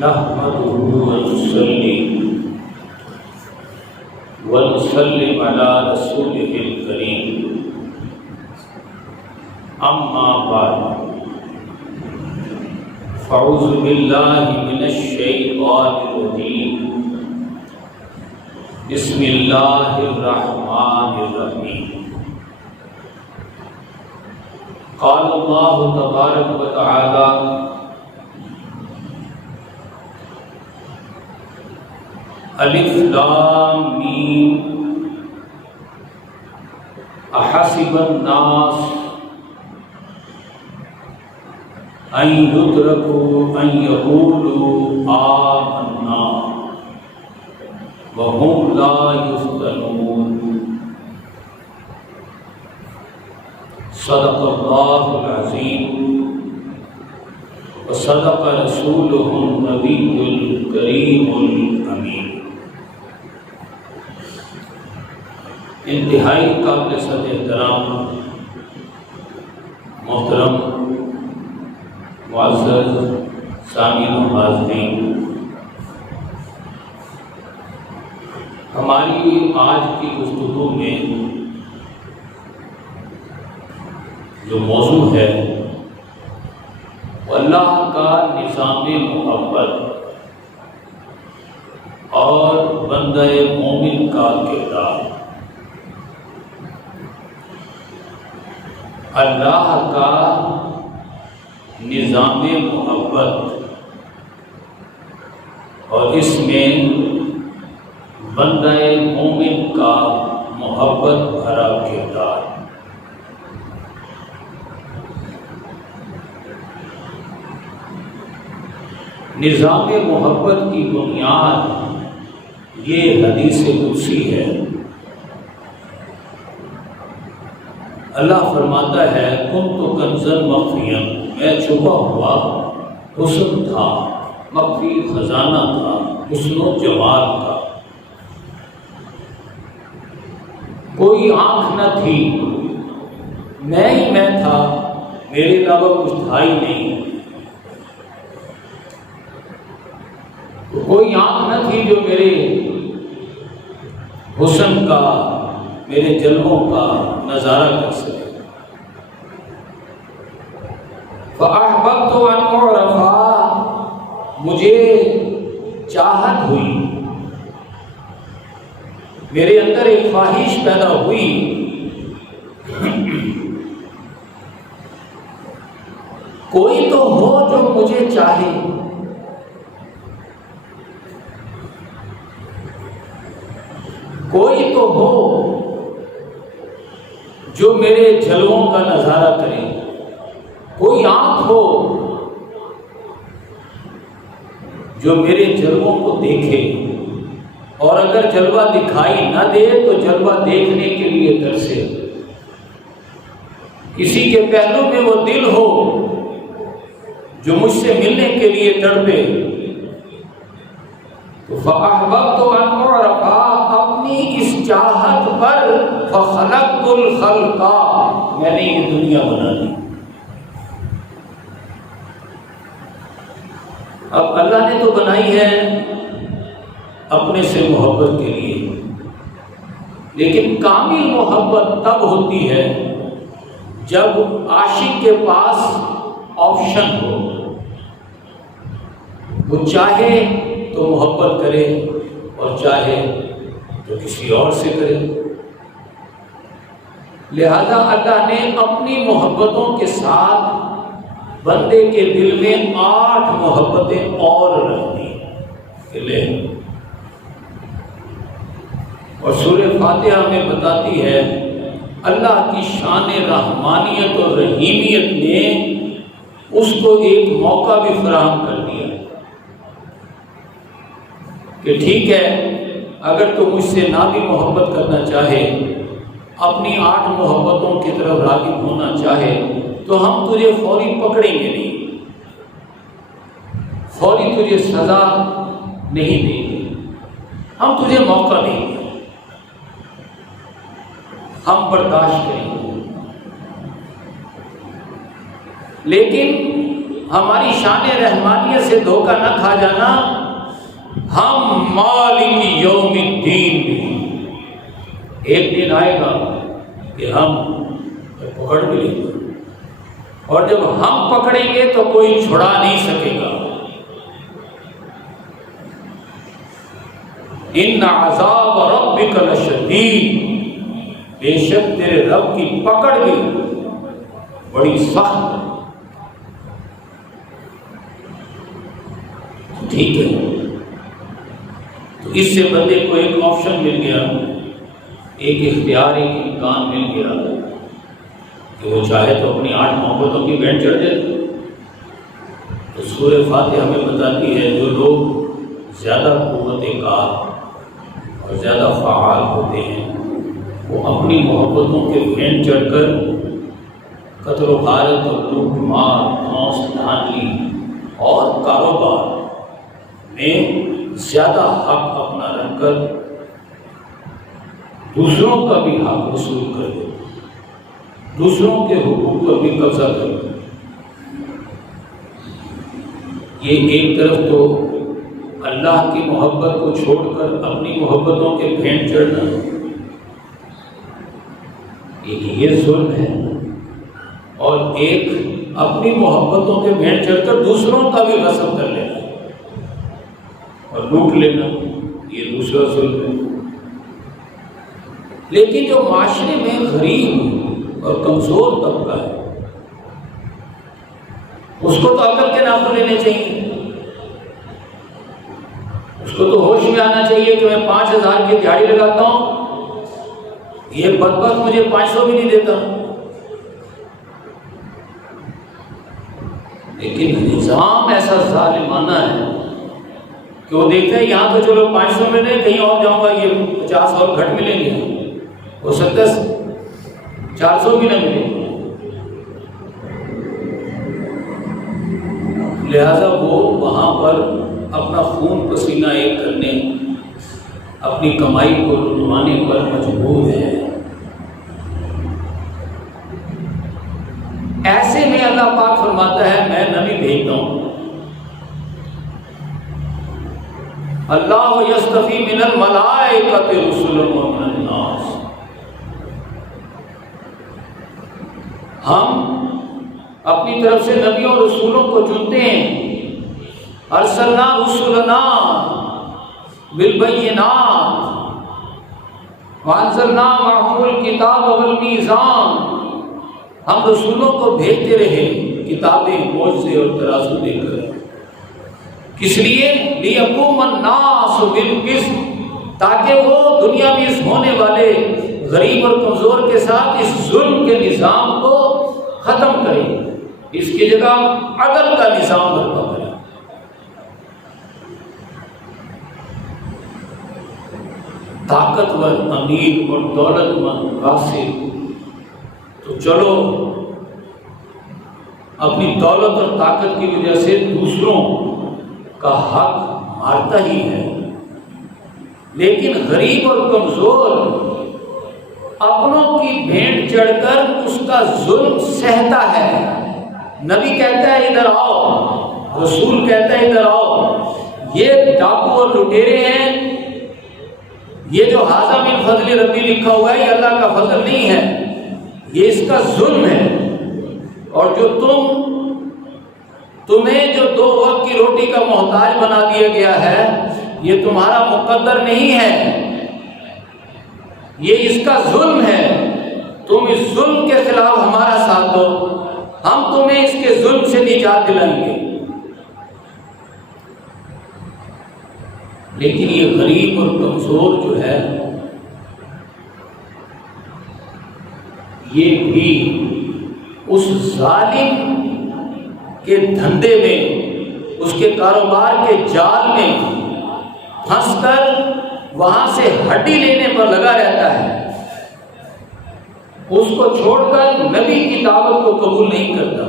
نحمده ونصلي ونسلم على رسوله الكريم اما بعد فاعوذ بالله من الشيطان الرجيم بسم الله الرحمن الرحيم قال الله تبارك وتعالى الف لام میم احسب الناس ان يتركوا ان يقولوا آمنا وهم لا يفتنون صدق اللہ العظیم وصدق رسولہ النبی الکریم الامین۔ انتہائی قابل صد احترام محترم معزز سامعین و حاضرین، ہماری آج کی گفتگو میں جو موضوع ہے وہ اللہ کا نظام محبت اور بندہ مومن کا کردار۔ اللہ کا نظام محبت اور اس میں بندہ مومن کا محبت بھرا کردار۔ نظام محبت کی بنیاد یہ حدیث قدسی ہے۔ اللہ فرماتا ہے کنت کنزا مخفیا، میں چھپا ہوا حسن تھا، مخفی خزانہ تھا، حسن و جمال تھا، کوئی آنکھ نہ تھی، میں ہی میں تھا، میرے علاوہ کچھ تھا ہی نہیں، کوئی آنکھ نہ تھی جو میرے حسن کا، میرے جلووں کا نظارہ کر سکے۔ فَأَحْبَبْتُ أَنْ أُعْرَفَ، مجھے چاہت ہوئی، میرے اندر ایک خواہش پیدا ہوئی کوئی تو ہو جو مجھے چاہے، کوئی تو ہو جو میرے جلووں کا نظارہ کرے، کوئی آنکھ ہو جو میرے جلووں کو دیکھے، اور اگر جلوہ دکھائی نہ دے تو جلوہ دیکھنے کے لیے ترسے، کسی کے پہلو میں وہ دل ہو جو مجھ سے ملنے کے لیے تڑپے۔ تو فَأَحْبَبْتُ أَنْ أُعْرَفَ، اپنی اس چاہت پر فَخَلَقْتُ الْخَلْقَ، میں نے یہ دنیا بنا دی۔ اب اللہ نے تو بنائی ہے اپنے سے محبت کے لیے، لیکن کامل محبت تب ہوتی ہے جب عاشق کے پاس آپشن ہو، وہ چاہے تو محبت کرے اور چاہے تو کسی اور سے کرے۔ لہذا اللہ نے اپنی محبتوں کے ساتھ بندے کے دل میں 8 محبتیں اور رکھ دی کہ لے، اور سورہ فاتحہ میں بتاتی ہے اللہ کی شان رحمانیت اور رحیمیت نے اس کو ایک موقع بھی فراہم کر دیا کہ ٹھیک ہے، اگر تو مجھ سے نہ بھی محبت کرنا چاہے، اپنی 8 محبتوں کی طرف راغب ہونا چاہے، تو ہم تجھے فوری پکڑیں گے نہیں، فوری تجھے سزا نہیں دیں گے، ہم تجھے موقع دیں گے، ہم برداشت کریں گے۔ لیکن ہماری شان رحمانیت سے دھوکہ نہ کھا جانا، ہم مالک یوم الدین بھی ایک دن آئے گا کہ ہم پکڑ بھی لیں گے، اور جب ہم پکڑیں گے تو کوئی چھڑا نہیں سکے گا۔ ان عذاب ربک لشدید، بے شک تیرے رب کی پکڑ بھی بڑی سخت ہے۔ ٹھیک ہے، تو اس سے بندے کو ایک آپشن مل گیا، ایک اختیار، ایک امکان مل گیا کہ وہ چاہے تو اپنی 8 محبتوں کی بینڈ چڑھ جائے۔ تو سورہ فاتحہ ہمیں بتاتی ہے جو لوگ زیادہ قوت کار اور زیادہ فعال ہوتے ہیں وہ اپنی محبتوں کے بینڈ چڑھ کر قتل و غارت اور لوٹ مار، دھوس دھاندلی اور کاروبار میں زیادہ حق اپنا رکھ کر دوسروں کا بھی حق وصول کر دے، دوسروں کے حقوق پر بھی قبضہ کر دے۔ یہ ایک طرف تو اللہ کی محبت کو چھوڑ کر اپنی محبتوں کے بھینٹ چڑھنا، ایک یہ ظلم ہے، اور ایک اپنی محبتوں کے بھینٹ چڑھ کر دوسروں کا بھی غصب کر لینا اور لوٹ لینا، یہ دوسرا ظلم ہے۔ لیکن جو معاشرے میں غریب اور کمزور طبقہ ہے اس کو تو عقل کے نافذ لینے چاہیے، اس کو تو ہوش میں آنا چاہیے کہ میں 5000 کی دیہڑی لگاتا ہوں، یہ بدبخت مجھے 500 بھی نہیں دیتا۔ لیکن نظام ایسا ظالمانہ ہے کہ وہ دیکھتے ہیں یہاں تو چلو 500 میں نہیں، کہیں اور جاؤں گا یہ 50 اور گھٹ ملیں گے، ہو سکتا ہے 400 بھی نہ ملے، لہذا وہ وہاں پر اپنا خون پسینہ ایک کرنے، اپنی کمائی کو لٹوانے پر مجبور ہے۔ ایسے میں اللہ پاک فرماتا ہے میں نبی بھیجتا ہوں، اللہ یصطفی من الملائکۃ رسلا ومن الناس، ہم اپنی طرف سے نبیوں اور رسولوں کو چنتے ہیں۔ ارسلنا رسلنا بالبینات وانزلنا معهم الکتاب والمیزان، ہم رسولوں کو بھیجتے رہے کتابیں، معجزے اور ترازو دے کر، کس لیے؟ لیقوم الناس بالقسط، تاکہ وہ دنیا میں اس ہونے والے غریب اور کمزور کے ساتھ اس ظلم کے نظام کو ختم کرے، اس کی جگہ عدل کا نظام برپا کرے۔ طاقتور امیر اور دولت مند راستے تو چلو اپنی دولت اور طاقت کی وجہ سے دوسروں کا حق مارتا ہی ہے، لیکن غریب اور کمزور اپنوں کی بھینٹ چڑھ کر اس کا ظلم سہتا ہے۔ نبی کہتا ہے ادھر آؤ، رسول کہتا ہے ادھر آؤ، یہ ڈاکو اور لٹیرے ہیں، یہ جو ھذا من فضل ربی لکھا ہوا ہے یہ اللہ کا فضل نہیں ہے، یہ اس کا ظلم ہے، اور جو تمہیں جو 2 وقت کی روٹی کا محتاج بنا دیا گیا ہے یہ تمہارا مقدر نہیں ہے، یہ اس کا ظلم ہے، تم اس ظلم کے خلاف ہمارا ساتھ دو، ہم تمہیں اس کے ظلم سے نجات دلائیں گے۔ لیکن یہ غریب اور کمزور جو ہے یہ بھی اس ظالم کے دھندے میں، اس کے کاروبار کے جال میں پھنس کر وہاں سے ہڈی لینے پر لگا رہتا ہے، اس کو چھوڑ کر نبی کی دعوت کو قبول نہیں کرتا۔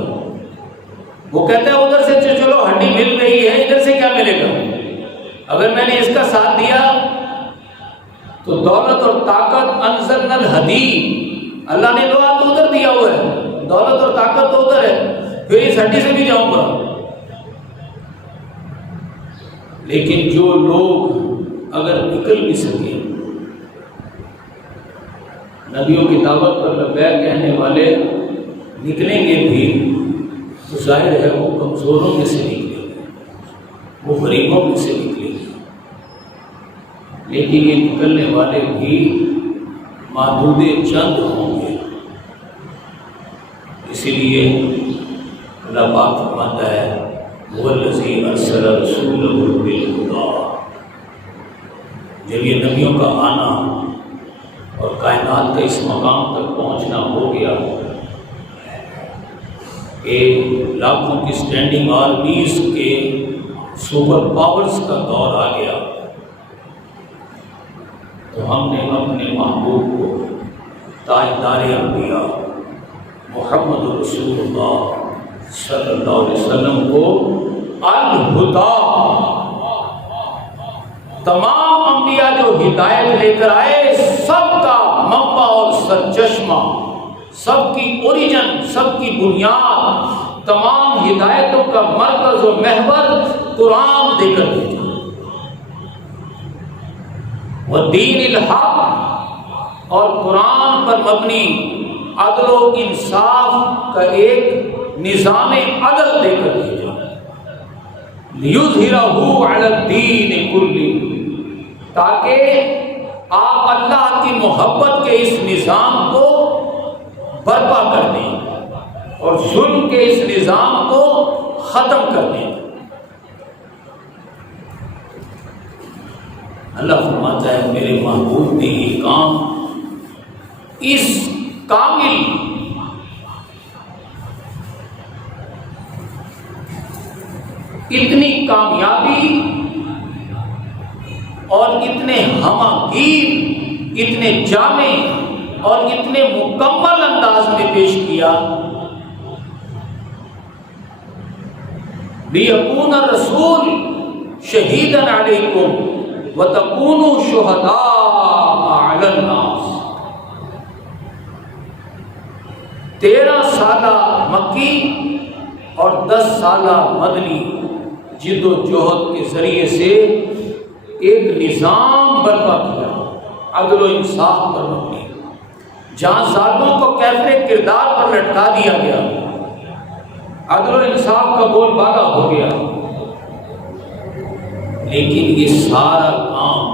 وہ کہتا ہے ادھر سے چلو ہڈی مل رہی ہے، ادھر سے کیا ملے گا؟ اگر میں نے اس کا ساتھ دیا تو دولت اور طاقت، انزلنا الحدید، اللہ نے لوہا تو ادھر دیا ہوا ہے، دولت اور طاقت تو ادھر ہے، پھر اس ہڈی سے بھی جاؤں گا، لیکن جو لوگ اگر نکل بھی سکیں، نبیوں کی دعوت پر لبیک کہنے والے نکلیں گے بھی تو ظاہر ہے وہ کمزوروں میں سے نکلیں گے، وہ غریبوں میں سے نکلیں گے، لیکن یہ نکلنے والے بھی محدود چند ہوں گے۔ اسی لیے اللہ پاک فرماتا ہے هو الذی ارسل رسولہ بالہدی، جب یہ نبیوں کا آنا اور کائنات کا اس مقام تک پہنچنا ہو گیا کہ لاکھوں کی اسٹینڈنگ آرمیز کے سپر پاورز کا دور آ گیا، تو ہم نے اپنے محبوب کو تاجدار انبیاء محمد رسول اللہ صلی اللہ علیہ وسلم کو الہدی، تمام انبیاء جو ہدایت لے کر آئے سب کا منبع اور سرچشمہ، سب کی اوریجن، سب کی بنیاد، تمام ہدایتوں کا مرکز و محور قرآن دے کر بھیجا۔ والدین الحق، اور قرآن پر مبنی عدل و انصاف کا ایک نظام عدل دے کر بھیجا۔ لیظہرہ علی الدین کلہ، تاکہ آپ اللہ کی محبت کے اس نظام کو برپا کر دیں اور ظلم کے اس نظام کو ختم کر دیں۔ اللہ فرماتا ہے میرے محبوب نے یہ کام اس کامل اتنی کامیابی اور اتنے ہمہ گیر، اتنے جامع اور اتنے مکمل انداز میں پیش کیا، لِيَكُونَ الرَّسُولُ شَهِيدًا عَلَيْكُمْ وَتَكُونُوا شُهَدَاءَ عَلَى النَّاسِ۔ 13 سالہ مکی اور 10 سالہ مدنی جد و جہد کے ذریعے سے ایک نظام برپا کیا، عدل و انصاف پر مبنی، جہاں ظالموں کو کیفر کردار پر لٹکا دیا گیا، عدل و انصاف کا بول بالا ہو گیا۔ لیکن یہ سارا کام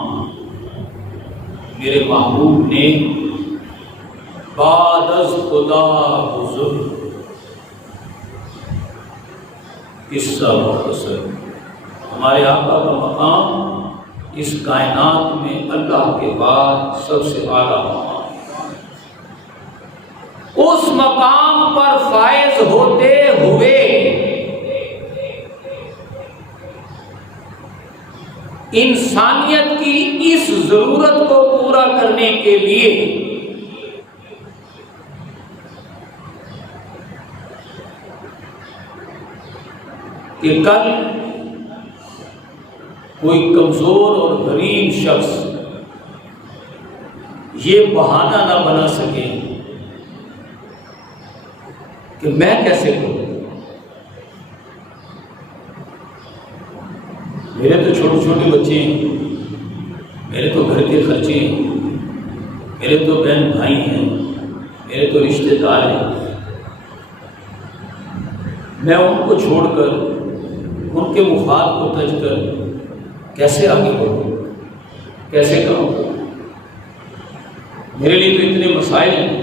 میرے محبوب نے بعد از خدا بزرگ قصہ مختصر، ہمارے آقا کا مقام اس کائنات میں اللہ کے بعد سب سے اعلیٰ مقام، اس مقام پر فائز ہوتے ہوئے انسانیت کی اس ضرورت کو پورا کرنے کے لیے کہ کل کوئی کمزور اور غریب شخص یہ بہانہ نہ بنا سکے کہ میں کیسے کروں، میرے تو چھوٹے چھوٹے بچے ہیں، میرے تو گھر کے خرچے ہیں، میرے تو بہن بھائی ہیں، میرے تو رشتے دار ہیں، میں ان کو چھوڑ کر ان کے مفاد کو تج کر کیسے آگے بڑھوں، کیسے کروں، میرے لیے تو اتنے مسائل ہیں۔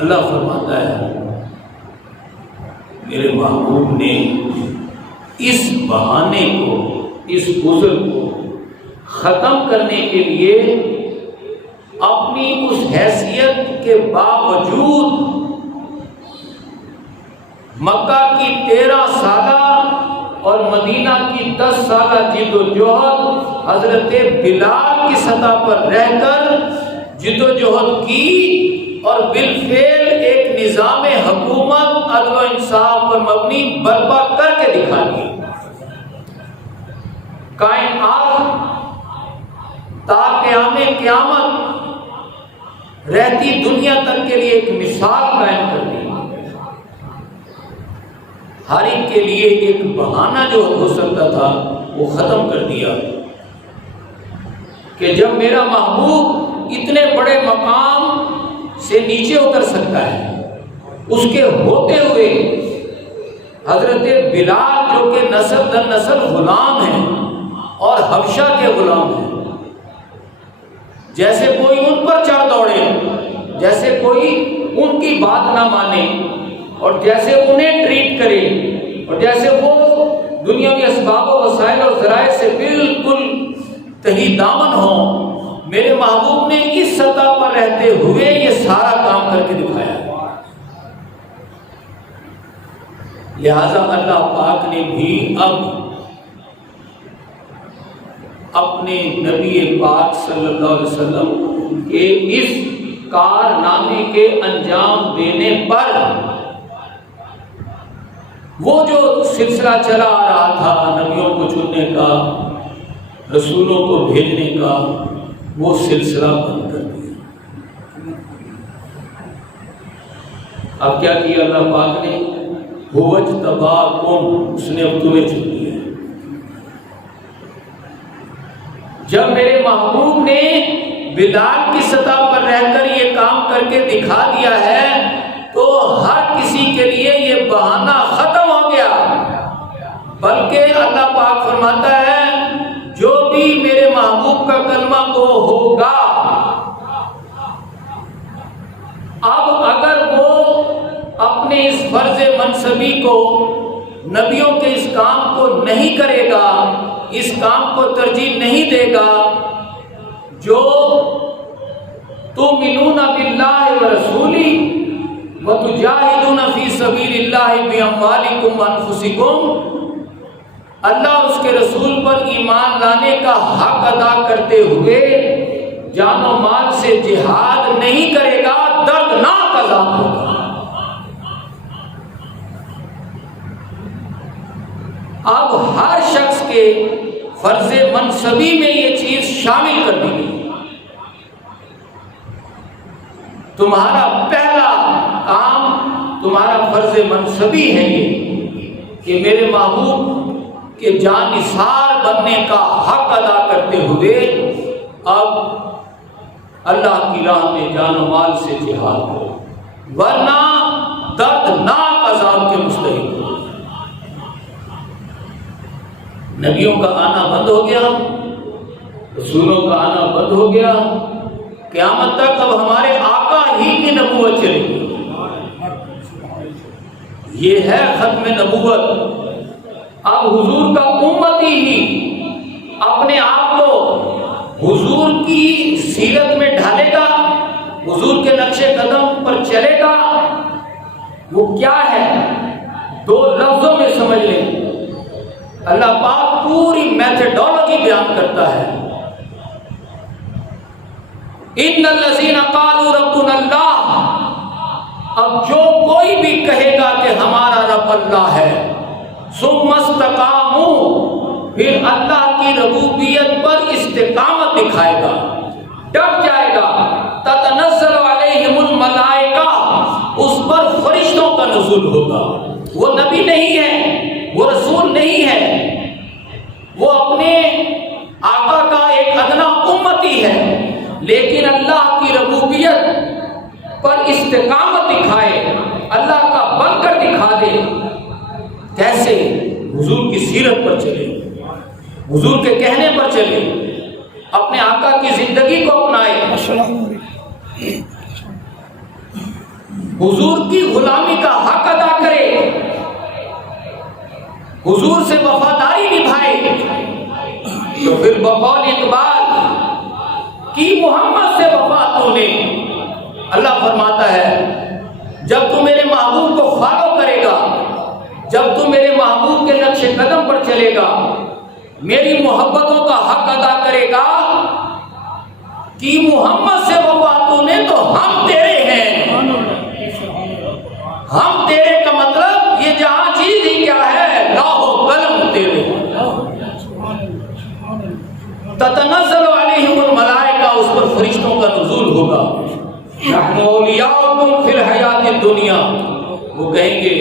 اللہ فرماتا ہے میرے محبوب نے اس بہانے کو، اس عذر کو ختم کرنے کے لیے اپنی اس حیثیت کے باوجود مکہ کی 13 سالہ اور مدینہ کی 10 سالہ جد و جہد حضرت بلال کی سطح پر رہ کر جد و جہد کی اور بالفعل ایک نظام حکومت عدل و انصاف پر مبنی برپا کر کے دکھا دی۔ کائنات تا قیام قیامت رہتی دنیا تک کے لیے ایک مثال قائم کر دی۔ ہر ایک کے لیے ایک بہانہ جو ہو سکتا تھا وہ ختم کر دیا کہ جب میرا محبوب اتنے بڑے مقام سے نیچے اتر سکتا ہے، اس کے ہوتے ہوئے حضرت بلال جو کہ نسل در نسل غلام ہیں اور حبشہ کے غلام ہیں، جیسے کوئی ان پر چڑھ دوڑے، جیسے کوئی ان کی بات نہ مانے اور جیسے انہیں ٹریٹ کرے اور جیسے وہ دنیاوی اسباب و وسائل اور ذرائع سے بالکل تہی دامن ہوں، میرے محبوب نے اس سطح پر رہتے ہوئے یہ سارا کام کر کے دکھایا۔ لہذا اللہ پاک نے بھی اب اپنے نبی پاک صلی اللہ علیہ وسلم کے اس کارنامے کے انجام دینے پر وہ جو سلسلہ چلا آ رہا تھا نبیوں کو چننے کا، رسولوں کو بھیجنے کا، وہ سلسلہ بند کر دیا۔ اب کیا کیا اللہ پاک نے؟ اس نے اب تمہیں چن لیا۔ جب میرے محبوب نے بلال کی سطح پر رہ کر یہ کام کر کے دکھا دیا ہے تو ہر کسی کے لیے یہ بہانہ ختم ہو گیا، بلکہ اللہ پاک فرماتا ہے جو بھی میرے محبوب کا کلمہ گو ہوگا، اب اگر وہ اپنے اس فرض منصبی کو، نبیوں کے اس کام کو نہیں کرے گا، اس کام کو ترجیح نہیں دے گا جو تؤمنون باللہ ورسولہ وتجاہدون فی سبیل اللہ باموالکم وانفسکم، اللہ اس کے رسول پر ایمان لانے کا حق ادا کرتے ہوئے جان و مال سے جہاد نہیں کرے گا، دردناک عذاب ہوگا۔ اب ہر شخص کے فرض منصبی میں یہ چیز شامل کر دی گئی۔ تمہارا پہلا کام، تمہارا فرض منصبی ہے یہ کہ میرے محبوب کے جانثار بننے کا حق ادا کرتے ہوئے اب اللہ کی راہ میں جان و مال سے جہاد کرو، ورنہ دردناک عذاب کے مستحق ہو۔ نبیوں کا آنا بند ہو گیا، رسولوں کا آنا بند ہو گیا، قیامت تک اب ہمارے آقا ہی کی نبوت چلے گی۔ یہ ہے ختم نبوت۔ اب حضور کا امتی ہی اپنے آپ کو حضور کی سیرت میں ڈھالے گا، حضور کے نقش قدم پر چلے گا۔ وہ کیا ہے؟ دو لفظوں میں سمجھ لیں، اللہ پاک پوری میتھڈولوجی بیان کرتا ہے۔ ان الذین قالوا ربنا اللہ، اب جو کوئی بھی کہے گا کہ ہمارا رب اللہ ہے، ثم استقاموا، پھر اللہ کی ربوبیت پر استقامت دکھائے گا، ڈٹ جائے گا، تتنزل علیہم الملائکہ، اس پر فرشتوں کا نزول ہوگا۔ وہ نبی نہیں ہے، وہ رسول نہیں ہے، وہ اپنے آقا کا ایک ادنا امتی ہے، لیکن اللہ کی ربوبیت پر استقامت دکھائے، اللہ کا بن کر دکھا دے۔ کیسے؟ حضور کی سیرت پر چلے، حضور کے کہنے پر چلے، اپنے آقا کی زندگی کو اپنائے، حضور کی غلامی کا حق ادا کرے، حضور سے وفاداری نبھائے، تو پھر بقول اقبال کی محمد سے وفا تو لے۔ اللہ فرماتا ہے جب تو میرے محبوب کو فالو کرے گا، جب تو میرے محبوب کے نقش قدم پر چلے گا، میری محبتوں کا حق ادا کرے گا کہ محمد سے وفا تو لے، تو ہم تیرے ہیں، ہم تیرے کا مطلب یہ جہاں چیز ہی کیا ہے، لوح و قلم تیرے، تتنزل علیہم الملائکہ، اس پر فرشتوں کا نزول ہوگا۔ نحن اولیاؤکم فی الحیات الدنیا، وہ کہیں گے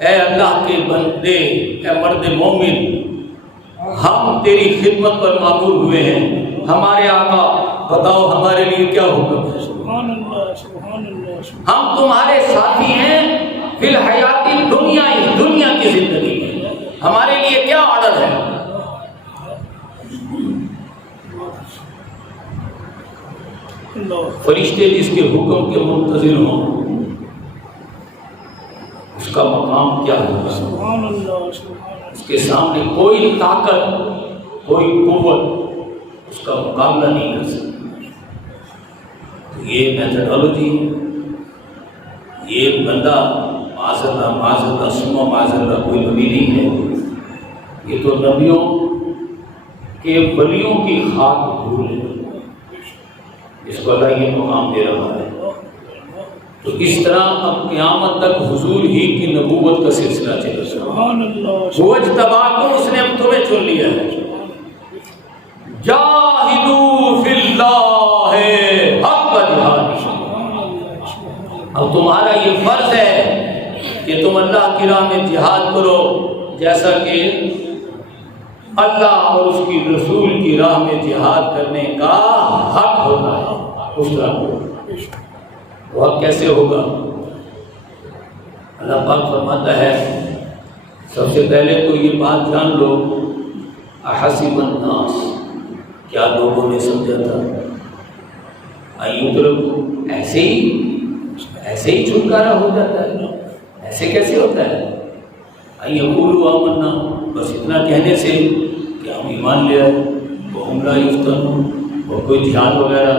اے اللہ کے بندے، اے مرد مومن، ہم تیری خدمت پر مامور ہوئے ہیں، ہمارے آقا بتاؤ ہمارے لیے کیا حکم ہے؟ سبحان اللہ سبحان اللہ سبحان ہم تمہارے ساتھی ہیں فی الحیاتی دنیا، اس دنیا کی زندگی میں ہمارے لیے کیا آرڈر ہے؟ اللہ فرشتے جس کے حکم کے منتظر ہوں اس کا مقام کیا ہوگا؟ سبحان اللہ سبحان اللہ اس کے سامنے کوئی طاقت، کوئی قوت اس کا مقابلہ نہیں کر سکتی۔ تو یہ میتھڈالوجی، یہ بندہ معاذ اللہ ثم معاذ اللہ کوئی نبی نہیں ہے، یہ تو نبیوں کے ولیوں کی خاک دھول ہے، اس کو اللہ یہ مقام دے رہا ہے۔ تو اس طرح اب قیامت تک حضور ہی کی نبوت کا سلسلہ چل رہا ہے۔ سبحان اللہ وہ اجتباکم، اس نے اب تمہیں چن لیا ہے۔ جاہدوا فی اللہ حق جہادہ، اب تمہارا یہ فرض ہے کہ تم اللہ کی راہ میں جہاد کرو، جیسا کہ اللہ اور اس کی رسول کی راہ میں جہاد کرنے کا حق ہوتا ہے، اس طرح کرو۔ وہ حق کیسے ہوگا؟ اللہ پاک فرماتا ہے سب سے پہلے تو یہ بات جان لو، احسب الناس، کیا لوگوں نے سمجھا تھا ایترکوا، ایسے ہی چھٹکارا ہو جاتا ہے؟ ایسے کیسے ہوتا ہے؟ ان یقولوا آمنا، بس اتنا کہنے سے کہ ہم ایمان لے آئے، وہم لا یفتنون، اور کوئی دھیان وغیرہ،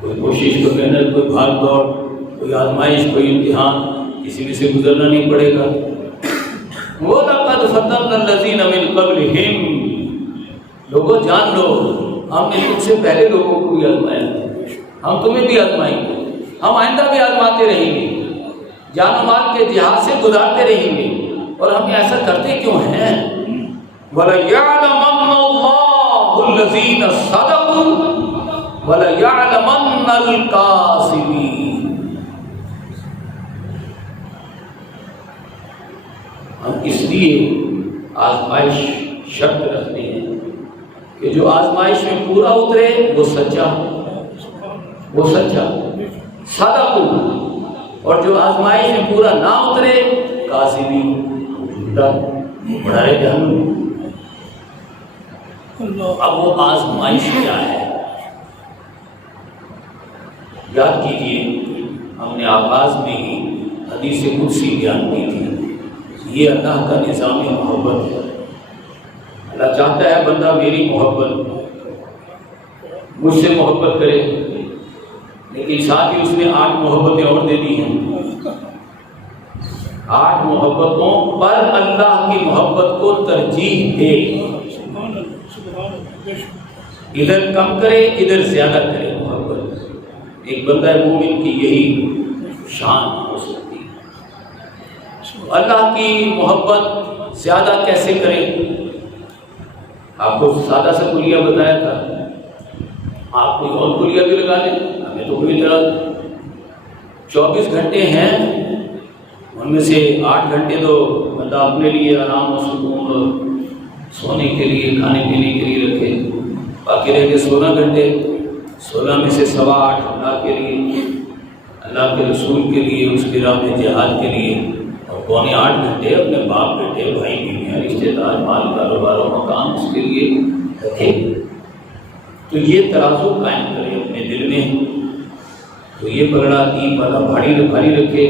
کوئی کوشش، کوئی محنت، کوئی بھاگ دوڑ، کوئی آزمائش، کوئی امتحان کسی میں سے گزرنا نہیں پڑے گا۔ وَلَقَدْ فَتَنَّا الَّذِينَ مِن قَبْلِهِمْ، لوگوں جان لو ہم نے تم سے پہلے لوگوں کو بھی آزمایا، ہم تمہیں بھی آزمائیں گے، ہم آئندہ بھی آزماتے رہیں گے، جان و مال کے جہاد سے گزارتے رہیں گے، اور ہم ایسا کرتے کیوں ہیں؟ وَلَيَعْلَمَنَّ اللَّهُ الَّذِينَ صَدَقُوا وَلَيَعْلَمَنَّ الْكَاذِبِينَ۔ ہم اس لیے آزمائش شرط رکھتے ہیں کہ جو آزمائش میں پورا اترے وہ سچا، وہ سچا صدقوا، اور جو آزمائش میں پورا نہ اترے کاذبی، جھوٹا، بڑھائے جہنم۔ اب وہ آزمائش کیا ہے؟ یاد کیجئے ہم نے آغاز میں ہی حدیث قدسی بیان کی تھی، یہ اللہ کا نظام محبت ہے۔ اللہ چاہتا ہے بندہ میری محبت، مجھ سے محبت کرے، لیکن ساتھ ہی اس نے 8 محبتیں اور دے دی ہیں۔ 8 محبتوں پر اللہ کی محبت کو ترجیح دے، ادھر کم کرے ادھر زیادہ کرے محبت۔ ایک بندہ مومن کی یہی شان ہو سکتی ہے۔ اللہ کی محبت زیادہ کیسے کرے؟ آپ کو سادہ سا کلیہ بتایا تھا، آپ کوئی اور کلیہ بھی لگا لیں، ہمیں تو کوئی اعتراض نہیں۔ 24 گھنٹے ہیں، ان میں سے 8 گھنٹے تو بندہ اپنے لیے آرام و سکون اور سونے کے لیے، کھانے پینے کے لیے رکھے، باقی رہ گئے 16 گھنٹے، 16 میں سے 8.25 اللہ کے لیے، اللہ کے رسول کے لیے، اس کی راہ میں جہاد کے لیے، اور 7.25 گھنٹے اپنے باپ بیٹے بھائی بیویاں رشتے دار مال کاروبار و مکان اس کے لیے رکھے۔ تو یہ ترازو قائم کرے اپنے دل میں، تو یہ پگڑا 3 والا بھاری رکھے۔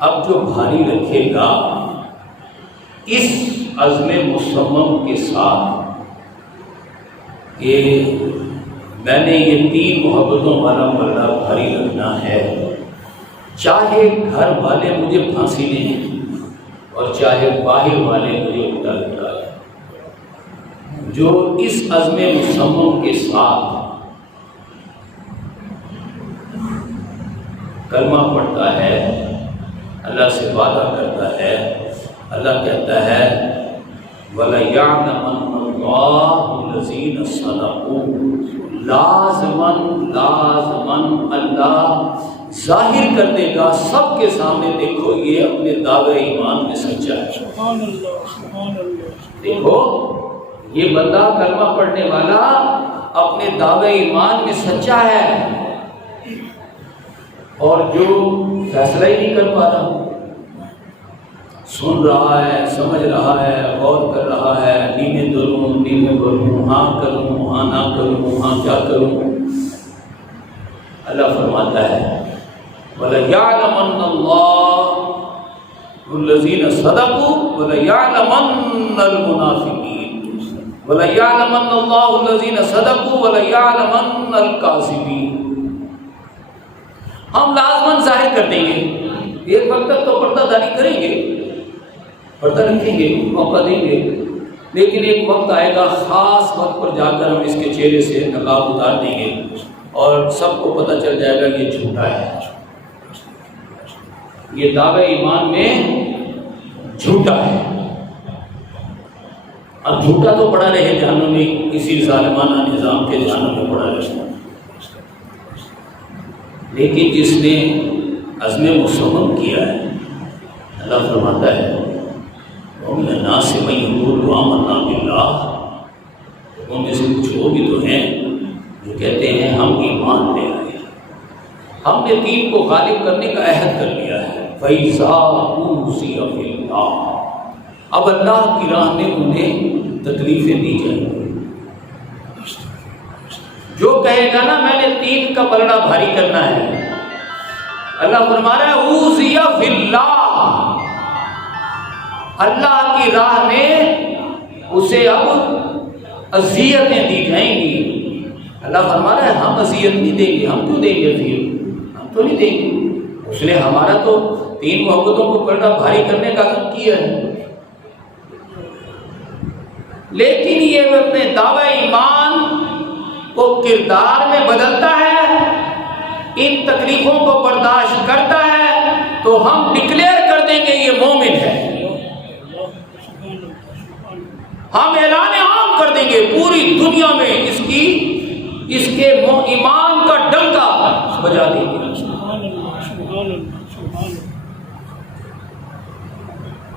اب جو بھاری رکھے گا اس عزم مصمم کے ساتھ کہ میں نے یہ 3 محبتوں والا پگڑا بھاری رکھنا ہے، چاہے گھر والے مجھے پھانسی دیں اور چاہے باہر والے مجھے اٹھا لٹائیں، جو اس عزم مصمم کے ساتھ کلمہ پڑھتا ہے، اللہ سے وعدہ کرتا ہے، اللہ کہتا ہے وَلَيَعْلَمَنَّ اللَّهُ الَّذِينَ صَدَقُوا، لازماً اللہ ظاہر کر دے گا سب کے سامنے، دیکھو یہ اپنے دعوے ایمان میں سچا ہے۔ سبحان اللہ، سبحان اللہ۔ دیکھو یہ بندہ کلمہ پڑھنے والا اپنے دعوے ایمان میں سچا ہے، اور جو فیصلہ ہی نہیں کر پا رہا، سن رہا ہے، سمجھ رہا ہے، غور کر رہا ہے، نیمے دلوں نیمے بھروں، ہاں کروں ہاں نہ کروں، ہاں کیا کروں۔ اللہ فرماتا ہے وَلَيَعْلَمَنَّ اللَّهُ الَّذِينَ صَدَقُوا وَلَيَعْلَمَنَّ الْمُنَافِقِينَ وَلَيَعْلَمَنَّ اللَّهُ الَّذِينَ صَدَقُوا وَلَيَعْلَمَنَّ الْكَاذِبِينَ۔ ہم لازماً ظاہر کر دیں گے، ایک وقت تک تو پردہ داری کریں گے، پردہ رکھیں گے، موقع دیں گے، لیکن ایک وقت آئے گا خاص وقت پر جا کر ہم اس کے چہرے سے نقاب اتار دیں گے اور سب کو پتہ چل جائے گا یہ جھوٹا ہے، یہ دعوے ایمان میں جھوٹا ہے۔ اب جھوٹا تو پڑا رہے جہنم میں، کسی ظالمانہ نظام کے جہنم میں پڑا رہے، لیکن جس نے عزم مصمم کیا ہے، اللہ فرماتا ہے وَمِنَ النَّاسِ مَن يَقُولُ آمَنَّا بِاللَّهِ، ان میں سے کچھ وہ بھی تو ہیں جو کہتے ہیں ہم ایمان لے آئے، ہم نے دین کو غالب کرنے کا عہد کر لیا ہے، فَإِذَا أُوذِيَ فِي اللَّهِ، اب اللہ کی راہ میں انہیں تکلیفیں دی جائیں گی۔ جو کہے گا نا میں نے دین کا پلڑا بھاری کرنا ہے، اللہ فرما رہا ہے اوذی فی اللہ، اللہ کی راہ میں اسے اب اذیتیں دی جائیں گی۔ اللہ فرما رہا ہے ہم اذیت نہیں دیں گے، ہم کیوں دیں گے اذیت، ہم تو نہیں دیں گے، اس نے ہمارا تو تین محبتوں کو پلڑا بھاری کرنے کا کام کیا ہے، لیکن یہ اپنے دعوی ایمان کو کردار میں بدلتا ہے، ان تکلیفوں کو برداشت کرتا ہے، تو ہم ڈکلیئر کر دیں گے یہ مومن ہے، ہم اعلان عام کر دیں گے پوری دنیا میں اس کے ایمان کا ڈنکا بجا دیں گے۔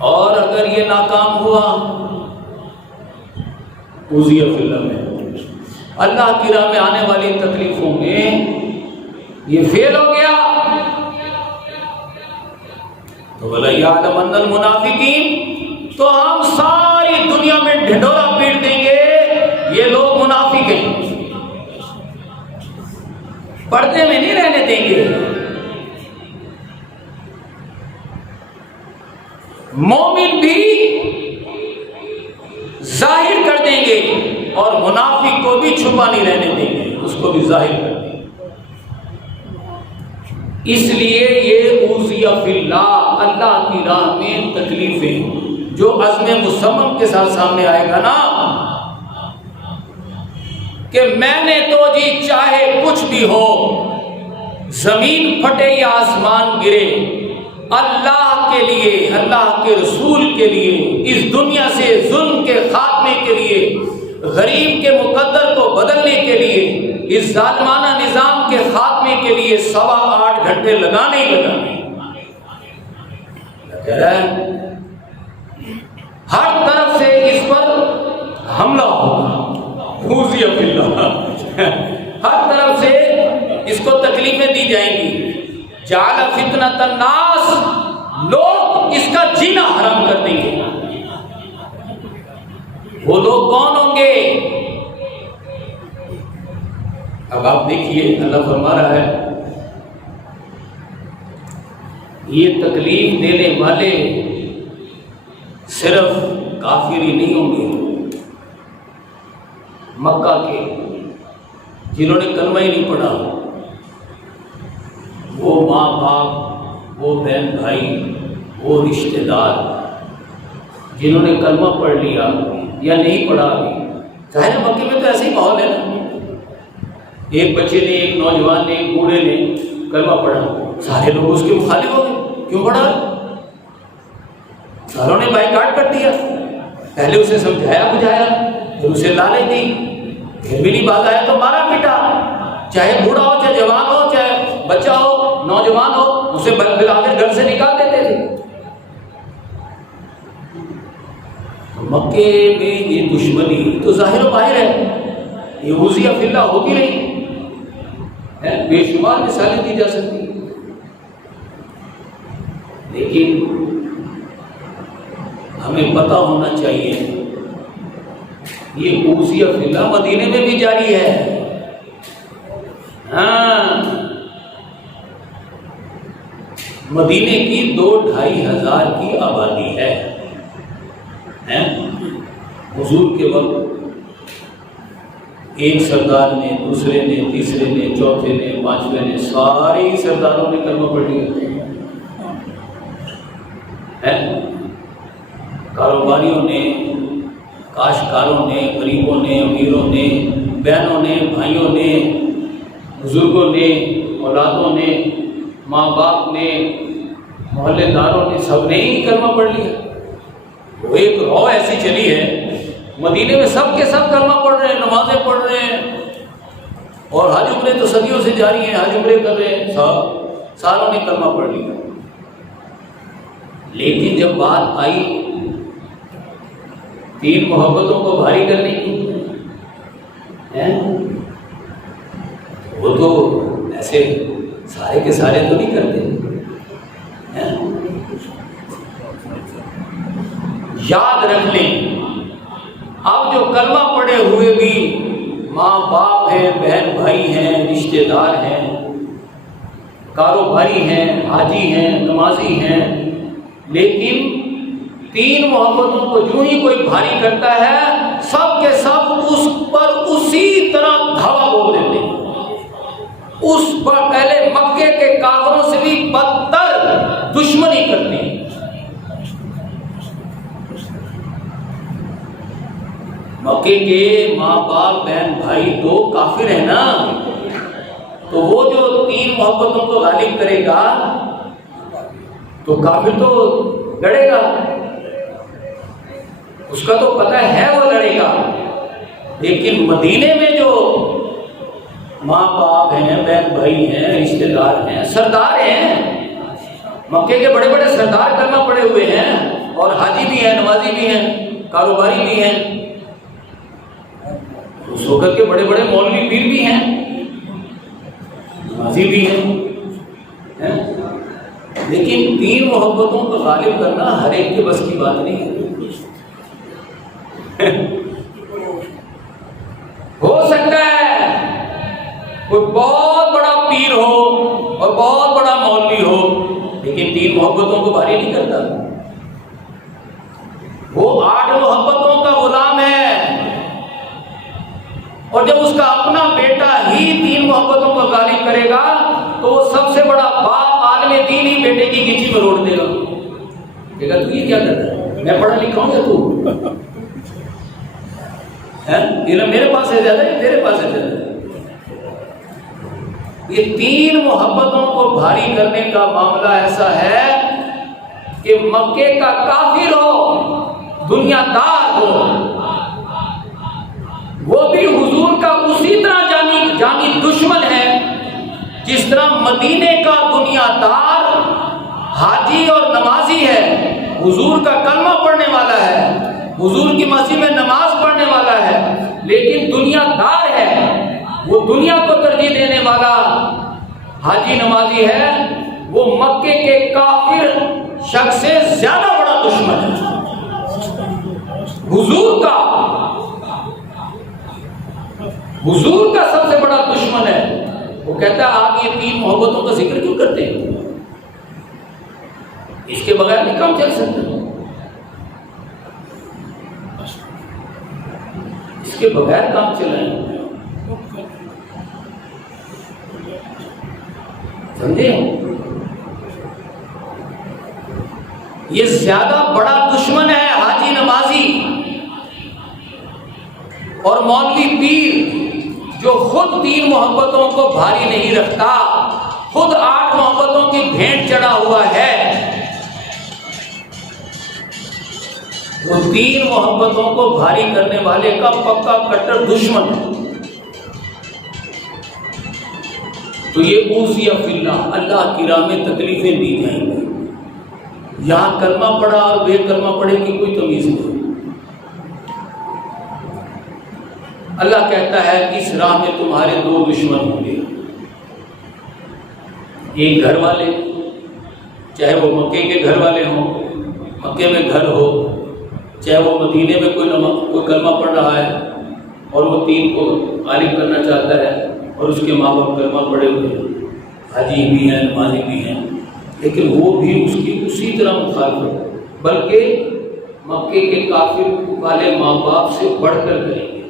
اور اگر یہ ناکام ہوا اوذی فی اللہ میں، اللہ کی راہ میں آنے والی تکلیفوں میں یہ فیل ہو گیا، تو وَلَيَعْلَمَنَّ الْمُنَافِقِينَ، تو ہم ساری دنیا میں ڈھنڈورا پیٹ دیں گے یہ لوگ منافق ہیں، پردے میں نہیں رہنے دیں گے۔ مومن بھی ظاہر کر دیں گے اور منافق کو بھی چھپا نہیں رہنے دیں گے، اس کو بھی ظاہر کر دیں گے۔ اس لیے یہ اوذی فی اللہ، اللہ کی راہ میں تکلیفیں جو عزم مصمم کے ساتھ سامنے آئے گا نا کہ میں نے تو جی چاہے کچھ بھی ہو، زمین پھٹے یا آسمان گرے، اللہ کے لیے، اللہ کے رسول کے لیے، اس دنیا سے ظلم کے خاتمے کے لیے، غریب کے مقدر کو بدلنے کے لیے، اس ظالمانہ نظام کے خاتمے کے لیے 8.25 گھنٹے لگانے ہی لگانے۔ کہہ رہا ہے ہر طرف سے اس پر حملہ ہوگا، اوذی فی اللہ، ہر طرف سے اس کو تکلیفیں دی جائیں گی۔ جعل فتنۃ الناس، لوگ اس کا جینا حرام کر دیں گے۔ وہ لوگ کون ہوں گے؟ اب آپ دیکھیے اللہ فرما رہا ہے یہ تکلیف دینے والے صرف کافر ہی نہیں ہوں گے، مکہ کے جنہوں نے کلمہ ہی نہیں پڑھا، وہ ماں باپ، وہ بہن بھائی، وہ رشتہ دار جنہوں نے کلمہ پڑھ لیا یا نہیں پڑھا ابھی، ظاہر ہے مکے میں تو ایسے ہی ماحول ہے نا، ایک بچے نے، ایک نوجوان نے، ایک بوڑھے نے کلمہ پڑھا، سارے لوگ اس کے مخالف ہو گئے، کیوں پڑھا؟ ساروں نے بائیکاٹ کر دیا، پہلے اسے سمجھایا بجھایا، پھر اسے لالچ دی، پھر بھی نہیں باز آیا تو مارا پیٹا، چاہے بوڑھا ہو، چاہے جوان ہو، چاہے بچہ ہو، نوجوان نوجوان ہو اسے بلاگر گھر سے نکال دیتے تھے. مکے میں یہ دشمنی تو ظاہر و باہر ہے، یہ غزیہ فی اللہ ہوتی رہی ہے، بے شمار مثالیں دی جا سکتی ہیں. لیکن ہمیں پتہ ہونا چاہیے یہ غزیہ فی اللہ مدینے میں بھی جاری ہے. ہاں، مدینے کی 2-2.5 ہزار کی آبادی ہے. حضور کے وقت ایک سردار نے، دوسرے نے، تیسرے نے، چوتھے نے، پانچویں نے، سارے ہی سرداروں نے کلمہ پڑھ لیا. کاروباریوں نے، کاشتکاروں نے، غریبوں نے، امیروں نے، بہنوں نے، بھائیوں نے، بزرگوں نے، اولادوں نے، ماں باپ نے، محلے داروں نے، سب نے ہی کلمہ پڑھ لیا. وہ ایک رو ایسی چلی ہے مدینے میں، سب کے سب کلمہ پڑھ رہے ہیں، نمازیں پڑھ رہے ہیں، اور حج عمرے تو صدیوں سے جاری ہیں، حج عمرے کر رہے ہیں، ساروں نے کلمہ پڑھ لیا. لیکن جب بات آئی 3 محبتوں کو بھاری کرنے کی، وہ تو ایسے سارے کے سارے تو نہیں کرتے. یاد رکھ لیں، اب جو کلمہ پڑے ہوئے بھی ماں باپ ہیں، بہن بھائی ہیں، رشتے دار ہیں، کاروباری ہیں، حاجی ہیں، نمازی ہیں، لیکن 3 محبتوں کو جو ہی کوئی بھاری کرتا ہے سب کے سب اس پر اسی طرح دھاوا بول دیتے ہیں. اس پر پہلے مکے کے کافروں سے بھی بدتر دشمنی کرتے ہیں. مکے کے ماں باپ بہن بھائی تو کافر ہیں نا، تو وہ جو 3 محبتوں کو غالب کرے گا تو کافر تو لڑے گا، اس کا تو پتہ ہے وہ لڑے گا. لیکن مدینے میں جو ماں باپ ہیں، بہن بھائی ہیں، رشتے دار ہیں، سردار ہیں، مکے کے بڑے بڑے سردار کلمہ پڑے ہوئے ہیں، اور حاجی بھی ہیں، نمازی بھی ہیں، کاروباری بھی ہیں، اس وقت کے بڑے بڑے مولوی پیر بھی ہیں، نمازی بھی ہیں. لیکن 3 محبتوں کو غالب کرنا ہر ایک کے بس کی بات نہیں ہے. ہو سکتا ہے کوئی بہت بڑا پیر ہو اور بہت بڑا مولوی ہو، لیکن 3 محبتوں کو بھاری نہیں کرتا. وہ 8 محبتوں کا غلام ہے، اور جب اس کا اپنا بیٹا ہی 3 محبتوں کو غالب کرے گا تو وہ سب سے بڑا باپ عالم دین ہی بیٹے کی گچی میں روڑ دے گا. کہے گا تو یہ کیا کرتا ہے، میں پڑھا لکھا ہوں یا تو علم میرے پاس ہے زیادہ ہے، تیرے پاس ہے زیادہ. یہ 3 محبتوں کو بھاری کرنے کا معاملہ ایسا ہے کہ مکے کا کافر ہو، دنیا دار ہو، وہ بھی حضور کا اسی طرح جانی دشمن ہے جس طرح مدینے کا دنیا دار حاجی اور نمازی ہے، حضور کا کلمہ پڑھنے والا ہے، حضور کی مسجد میں نماز پڑھنے والا ہے، لیکن دنیا دار ہے، وہ دنیا کو ترجیح دینے والا حاجی نمازی ہے، وہ مکے کے کافر شخص سے زیادہ بڑا دشمن ہے. حضور کا سب سے بڑا دشمن ہے. وہ کہتا ہے آپ یہ 3 محبتوں کا ذکر کیوں کرتے ہیں، اس کے بغیر نہیں کام چل سکتا، اس کے بغیر کام چلائیں. سمجھے؟ یہ زیادہ بڑا دشمن ہے حاجی نمازی اور مولوی پیر، جو خود 3 محبتوں کو بھاری نہیں رکھتا، خود 8 محبتوں کی بھینٹ چڑھا ہوا ہے. وہ 3 محبتوں کو بھاری کرنے والے کا پکا کٹر دشمن ہے. تو یہ اوذی فی اللہ، اللہ کی راہ میں تکلیفیں دی جائیں گی۔ یہاں کلمہ پڑھا اور بے کلمہ پڑھے کی کوئی تمیز نہیں۔ اللہ کہتا ہے اس راہ میں تمہارے دو دشمن ہوں گے، ایک گھر والے، چاہے وہ مکے کے گھر والے ہوں، مکے میں گھر ہو، چاہے وہ مدینے میں کوئی کلمہ پڑھ رہا ہے اور وہ دین کو غالب کرنا چاہتا ہے اور اس کے ماں باپ کلمہ پڑھے ہوئے ہیں، حاجی بھی ہیں، نمازی بھی ہیں، لیکن وہ بھی اس کی اسی طرح مخالفت، بلکہ مکے کے کافر والے ماں باپ سے بڑھ کر کریں گے۔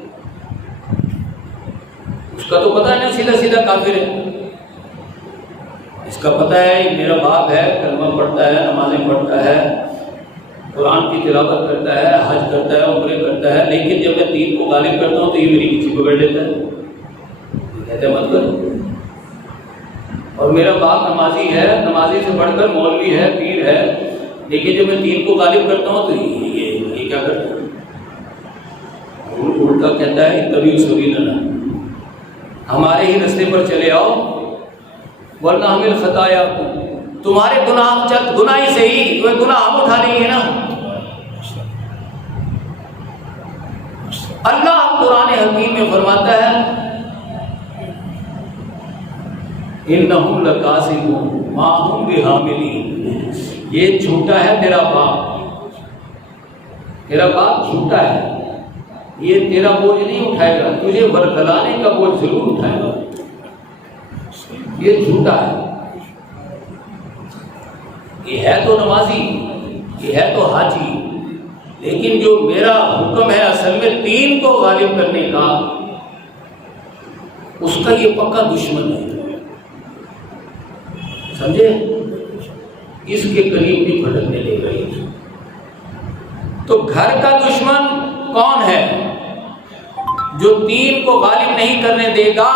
اس کا تو پتہ نہیں، سیدھا سیدھا کافر ہے، اس کا پتہ ہے میرا باپ ہے، کلمہ پڑھتا ہے، نمازیں پڑھتا ہے، قرآن کی تلاوت کرتا ہے، حج کرتا ہے، عمرے کرتا ہے، لیکن جب میں دین کو غالب کرتا ہوں تو یہ میری کسی پکڑ لیتا ہے، کہتے مت کرو۔ اور میرا باپ نمازی ہے، نمازی سے بڑھ کر مولوی ہے، پیر ہے، لیکن جب میں دین کو غالب کرتا ہوں تو یہ کیا کرتا ہے؟ الٹا کہتا ہے اتبعوا سبیلنا، ہمارے ہی رستے پر چلے آؤ، ورنہ ہمیں خطایاکم، تمہارے گناہ ہی سے ہی وہ گناہ ہم اٹھا لیں گے نا۔ اللہ قرآن حکیم میں فرماتا ہے انہم لکاذبون ما ہم بحاملین، یہ جھوٹا ہے تیرا باپ، تیرا باپ جھوٹا ہے، یہ تیرا بوجھ نہیں اٹھائے گا، تجھے ورگلانے کا بوجھ ضرور اٹھائے گا، یہ جھوٹا ہے، یہ ہے تو نمازی، یہ ہے تو حاجی، لیکن جو میرا حکم ہے اصل میں دین کو غالب کرنے کا، اس کا یہ پکا دشمن ہے، سمجھے؟ اس کے قریب بھی بھٹکنے لے گئی۔ تو گھر کا دشمن کون ہے؟ جو دین کو غالب نہیں کرنے دے گا۔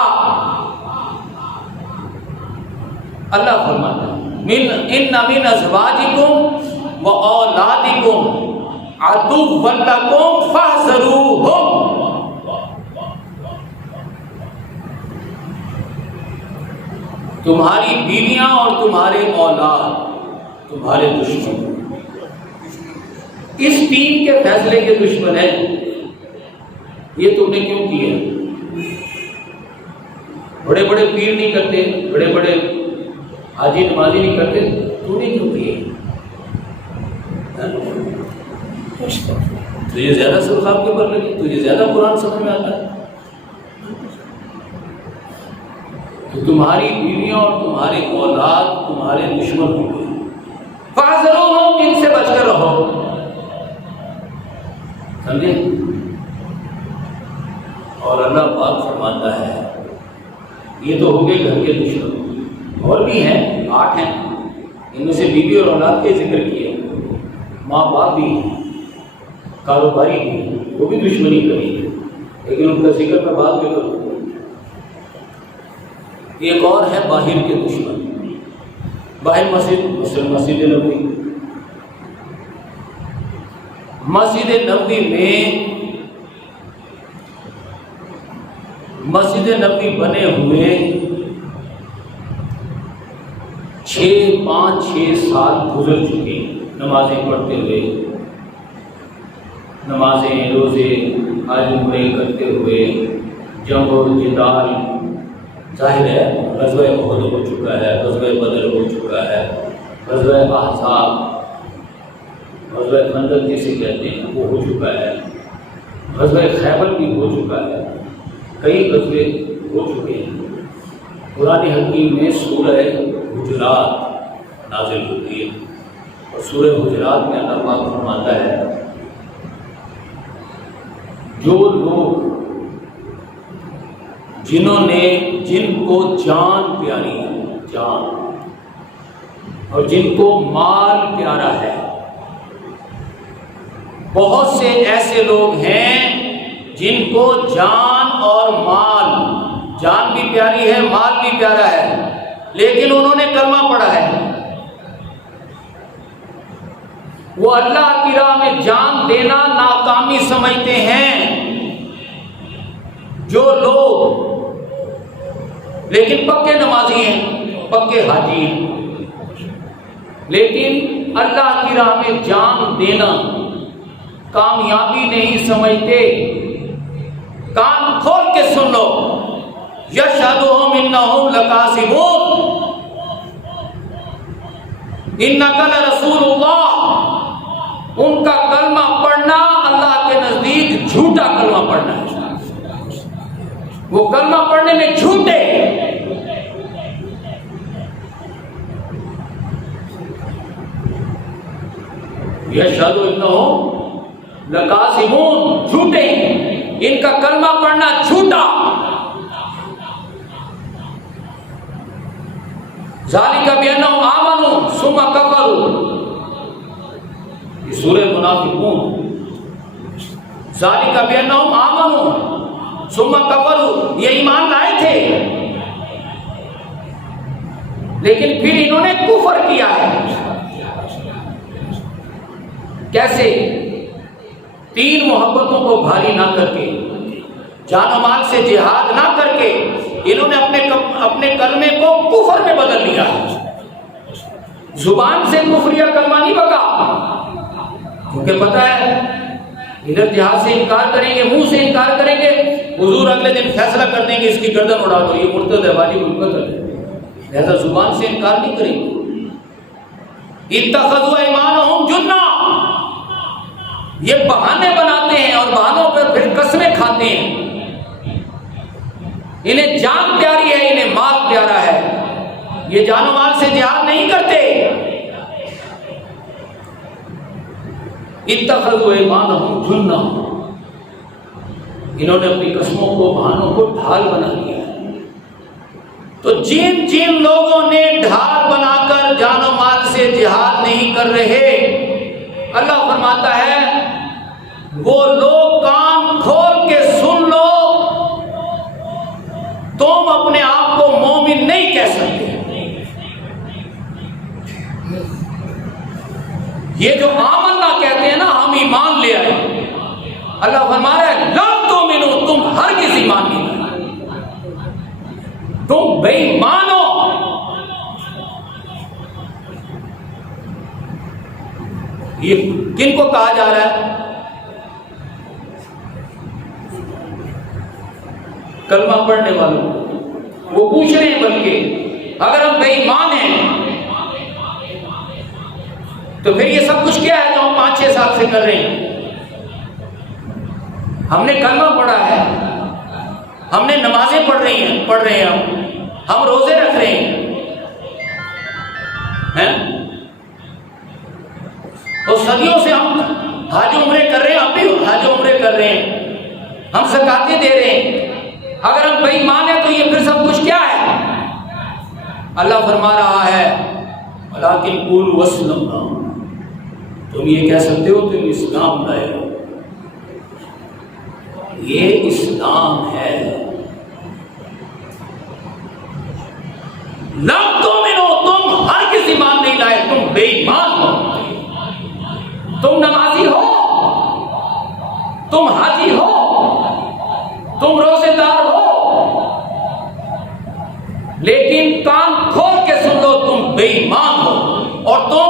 اللہ فرماتا ہے ان من ازواجکم و اولادکم عدوا لکم فاحذروہم، تمہاری بیویاں اور تمہارے اولاد تمہارے دشمن، اس دین کے فیصلے کے دشمن ہیں۔ یہ تم نے کیوں کیا؟ بڑے بڑے پیر نہیں کرتے، بڑے بڑے حاجی نمازی نہیں کرتے، تو نے کیوں کیے؟ تجھے زیادہ سرخاب کے پر لگی، تجھے زیادہ قرآن سمجھ میں آتا ہے، تو تمہاری بیویاں اور تمہارے اولاد تمہارے دشمن ہوں گے، فاحذروہم، ان سے بچ کر رہو، سمجھے؟ اور اللہ پاک فرماتا ہے یہ تو ہو گئے گھر کے دشمن، اور بھی ہیں، 8 ہیں، ان میں سے بیوی اور اولاد کے ذکر کیے، ماں باپ بھی ہیں، کاروباری بھی ہیں، وہ بھی دشمنی کریں گے، لیکن ان کا ذکر میں بعد میں کروں۔ ایک اور ہے باہر کے دشمن، باہر مسجد نبوی، مسجد نبوی میں مسجد نبوی بنے ہوئے 5-6 سال گزر چکے نمازیں پڑھتے ہوئے، نمازیں، روزے، حج عمرے کرتے ہوئے، جنگ و جدال، ظاہر ہے غزوہ احد ہو چکا ہے، غزوہ بدر ہو چکا ہے، غزوہ احزاب، غزوہ خندق جسے کہتے ہیں وہ ہو چکا ہے، غزوہ خیبر بھی ہو چکا ہے، کئی غزوے ہو چکے ہیں۔ قرآن حکیم میں سورہ حجرات نازل ہوتی ہے، اور سورہ حجرات میں اللہ پاک فرماتا ہے جو لوگ جن کو جان پیاری ہے، جان، اور جن کو مال پیارا ہے، بہت سے ایسے لوگ ہیں جن کو جان اور مال، جان بھی پیاری ہے، مال بھی پیارا ہے، لیکن انہوں نے کلمہ پڑھا ہے، وہ اللہ کی راہ میں جان دینا ناکامی سمجھتے ہیں۔ جو لوگ لیکن پکے نمازی ہیں، پکے حاجی ہیں، لیکن اللہ کی راہ میں جان دینا کامیابی نہیں سمجھتے۔ کان کھول کے سن لو، یشہدہم انہم لکاذبون، انک لرسول اللہ، ان کا کلمہ پڑھنا اللہ کے نزدیک جھوٹا کلمہ پڑھنا ہے، وہ کلمہ پڑھنے میں جھوٹے۔ یشہد انہم لکاذبون، جھوٹے، ان کا کلمہ پڑھنا جھوٹا۔ ذالک بانہم آمنوا ثم کفروا، یہ سورہ منافقون، ذالک بانہم آمنوا ثم کفروا، یہ ایمان لائے تھے لیکن پھر انہوں نے کفر کیا ہے۔ کیسے؟ تین محبتوں کو بھاری نہ کر کے، جان و مال سے جہاد نہ کر کے، انہوں نے اپنے کلمے کو کفر میں بدل لیا ہے۔ زبان سے کفریہ کلمہ نہیں بکا، کیونکہ پتہ ہے ادھر جہاد سے انکار کریں گے، منہ سے انکار کریں گے، حضور اگلے دن فیصلہ کر دیں گے اس کی گردن اڑا دو، یہ مرتد ہے، واجب القتل ہے، لہذا زبان سے انکار نہیں کریں گے۔ اتخذوا ایمانہم جنہ، یہ بہانے بناتے ہیں اور بہانوں پر پھر قسمیں کھاتے ہیں۔ انہیں جان پیاری ہے، انہیں مال پیارا ہے، یہ جان و مال سے جہاد نہیں کرتے۔ اتخذوا ایمانہم جنہ، انہوں نے اپنی قسموں کو، بہانوں کو ڈھال بنا لیا ہے۔ تو جن جن لوگوں نے ڈھال بنا کر جان و مال سے جہاد نہیں کر رہے، اللہ فرماتا ہے وہ لوگ کان کھول کے سن لو، تم اپنے آپ کو مومن نہیں کہہ سکتے۔ یہ جو آمنا کہتے ہیں نا، ہم ایمان لے آئے، اللہ فرما رہا ہے لا تؤمنوا، تم ہرگز ایمان نہیں لائے، تم بے ایمان ہو۔ یہ کن کو کہا جا رہا ہے؟ کلمہ پڑھنے والوں، وہ پوچھ رہے ہیں بلکہ اگر ہم بے ایمان ہیں تو پھر یہ سب کچھ کیا ہے جو ہم 5-6 سال سے کر رہے ہیں؟ ہم نے کلمہ پڑھا ہے، ہم نے نمازیں پڑھ رہے ہیں، ہم روزے رکھ رہے ہیں، تو صدیوں سے ہم حج عمرے کر رہے ہیں، اب بھی حج عمرے کر رہے ہیں، ہم زکاتیں دے رہے ہیں۔ اگر ہم بے ایمان ہیں تو یہ پھر سب کچھ کیا ہے؟ اللہ فرما رہا ہے ولیکن قولوا اسلمنا، تم یہ کہہ سکتے ہو تم اسلام لائے ہو، یہ اسلام ہے۔ لم تؤمنوا، تم ہرگز ایمان نہیں لائے، تم بے ایمان ہو، تم نمازی ہو، تم حاجی ہو، تم روزے دار ہو، لیکن کان کھول کے سن لو تم بے ایمان ہو، اور تم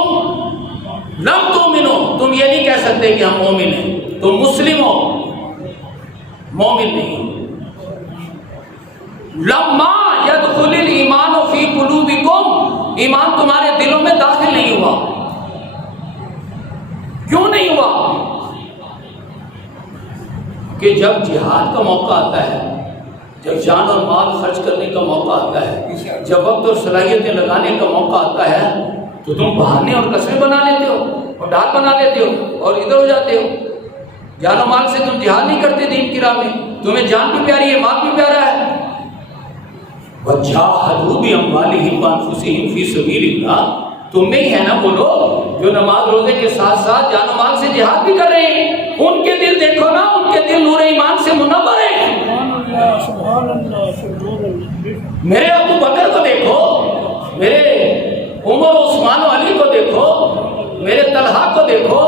لم تؤمنوا، تم یہ نہیں کہہ سکتے کہ ہم مومن ہیں، تم مسلم ہو، مومن نہیں ہو۔ لما يدخل الایمان فی قلوبکم، ایمان تمہارے دلوں میں داخل نہیں ہوا، کیوں نہیں ہوا؟ کہ جب جہاد کا موقع آتا ہے، جب جان اور مال خرچ کرنے کا موقع آتا ہے، جب وقت اور صلاحیتیں لگانے کا موقع آتا ہے، تو تم بہانے اور قسمیں بنا لیتے ہو اور ڈھال بنا لیتے ہو اور ادھر ہو جاتے ہو۔ جان و مال سے تم جہاد نہیں کرتے دین کی راہ میں، تمہیں جان بھی پیاری ہے، مال بھی پیارا ہے۔ وَجَاهَدُوا بِأَمْوَالِهِمْ وَأَنفُسِهِمْ فِي سَبِيلِ اللَّهِ، تم میں ہی ہے نا وہ لوگ جو نماز روزے کے ساتھ ساتھ جان و مال سے جہاد بھی کر رہے ہیں، ان کے دل دیکھو نا، ان کے دل نور ایمان سے منور ہیں۔ سبحان اللہ، سبحان اللہ۔ میرے ابو بکر کو دیکھو، میرے عمر و عثمان و علی کو دیکھو، میرے طلحہ کو دیکھو،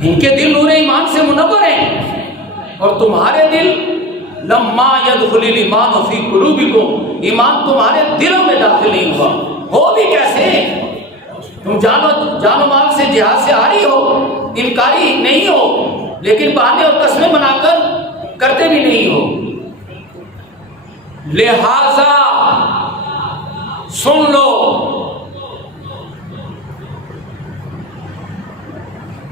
ان کے دل نور ایمان سے منور ہیں، اور تمہارے دل لما يدخل الایمان فی قلوبکم، ایمان تمہارے دلوں میں داخل نہیں ہوا، ہو بھی کیسے؟ تم جان و مال سے جہاد سے آ رہی ہو، انکاری نہیں ہو، لیکن بہانے اور قسمیں بنا کر کرتے بھی نہیں ہو۔ لہذا سن لو،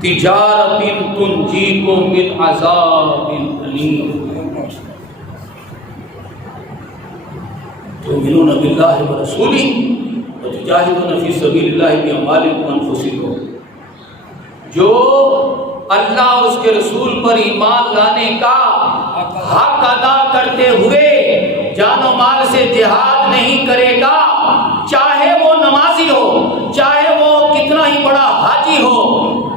تجارت تنجیکم من عذاب الیم، تؤمنون باللہ ورسولہ وتجاہدون فی سبیل اللہ باموالکم وانفسکم، جو اللہ اور اس کے رسول پر ایمان لانے کا حق ادا کرتے ہوئے جان و مال سے جہاد نہیں کرے گا، چاہے وہ نمازی ہو، چاہے وہ کتنا ہی بڑا حاجی ہو،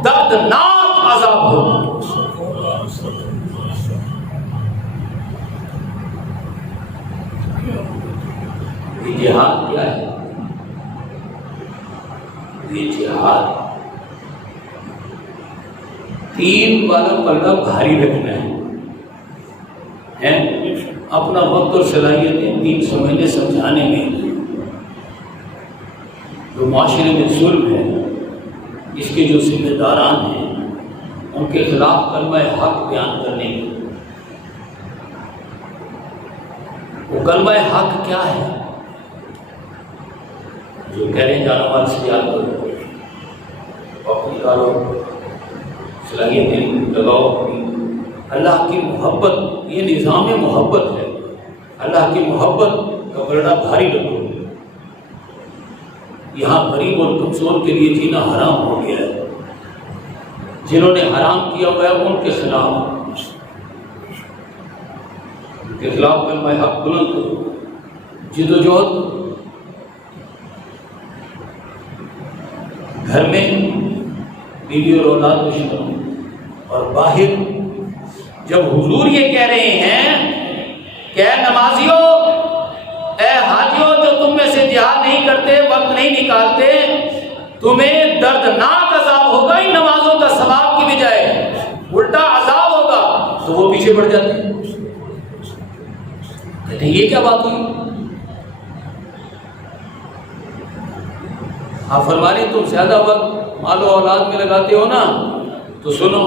دردناک عذاب ہو۔ یہ جہاد کیا ہے؟ یہ جہاد تین والا پلڑا بھاری رکھنا ہے، اپنا وقت اور صلاحیتیں تین سمجھنے سمجھانے میں، جو معاشرے میں ظلم ہے اس کے جو ذمہ داران ہیں ان کے خلاف کلمہ حق بیان کرنے میں۔ وہ کلمہ حق کیا ہے؟ جو کہہ رہے ہیں جانو مال سے یاد کرو، وقت نکالو، صلاحیتیں لگاؤ، اللہ کی محبت، یہ نظام محبت ہے، اللہ کی محبت کا پلڑا بھاری رکھو۔ یہاں غریب اور کمزور کے لیے جینا حرام ہو گیا ہے، جنہوں نے حرام کیا ہوا ہے ان کے خلاف کلمہ حق بلند کرو، جد و جہد۔ گھر میں بیوی اور اولاد دشمن، اور باہر جب حضور یہ کہہ رہے ہیں کہ اے نمازیوں، اے حاجیوں جو تم میں سے جہاد نہیں کرتے، وقت نہیں نکالتے، تمہیں دردناک عذاب ہوگا ان نمازوں کا ثواب کی بجائے الٹا عذاب ہوگا، تو وہ پیچھے پڑ جاتے ہیں، کہتے ہیں یہ کیا بات ہوئی؟ آپ فرما رہے تم زیادہ وقت مال و اولاد میں لگاتے ہو نا، تو سنو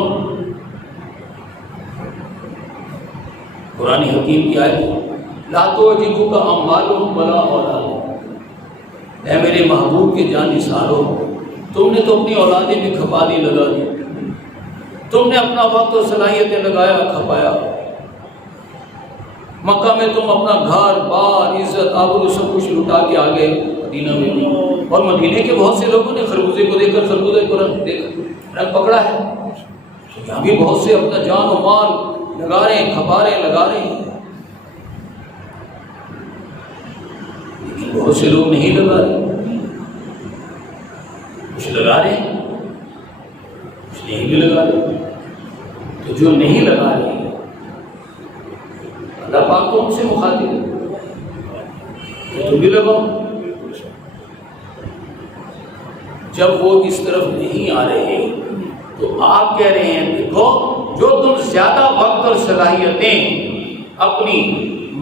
قرآن حکیم کی آیت، لا تعجبک اموالہم ولا اولادہم، اے میرے محبوب کے جان نثارو، تم نے تو اپنی اولادیں بھی کھپا دی، لگا دی، تم نے اپنا وقت اور صلاحیتیں لگایا، کھپایا، مکہ میں تم اپنا گھر بار عزت آبرو سب کچھ لٹا کے آ گئے مدینہ میں، اور مدینے کے بہت سے لوگوں نے خربوزے کو دیکھ کر خربوزے کو رنگ پکڑا ہے، یہاں بھی بہت سے اپنا جان و مال لگا رہے ہیں، کھپا رہے ہیں، لگا رہے ہیں، لیکن بہت سے لوگ نہیں لگا رہے، کچھ لگا رہے ہیں، کچھ نہیں بھی لگا رہے، تو جو نہیں لگا رہے اللہ پاک تو ان سے مخاطب ہے کہ تم بھی لگاؤ۔ جب وہ اس طرف نہیں آ رہے تو آپ کہہ رہے ہیں دیکھو، جو تم زیادہ وقت اور صلاحیتیں اپنی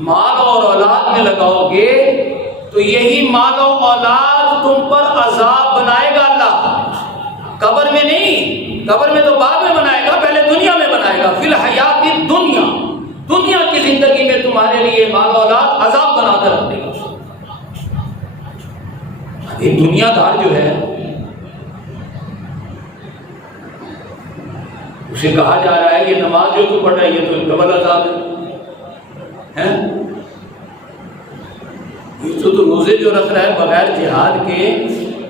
مال اور اولاد میں لگاؤ گے تو یہی مال و اولاد تم پر عذاب بنائے گا اللہ، قبر میں نہیں، قبر میں تو بعد میں بنائے گا، پہلے دنیا میں بنائے گا، فی الحیات دنیا، دنیا کی زندگی میں تمہارے لیے مال و اولاد عذاب بنا کر رکھ دے گا۔ یہ دنیا دار جو ہے اسے کہا جا رہا ہے یہ نماز جو تو پڑھ رہا ہے یہ تو ڈبل عذاب ہے، یہ تو روزے جو رکھ رہا ہے بغیر جہاد کے،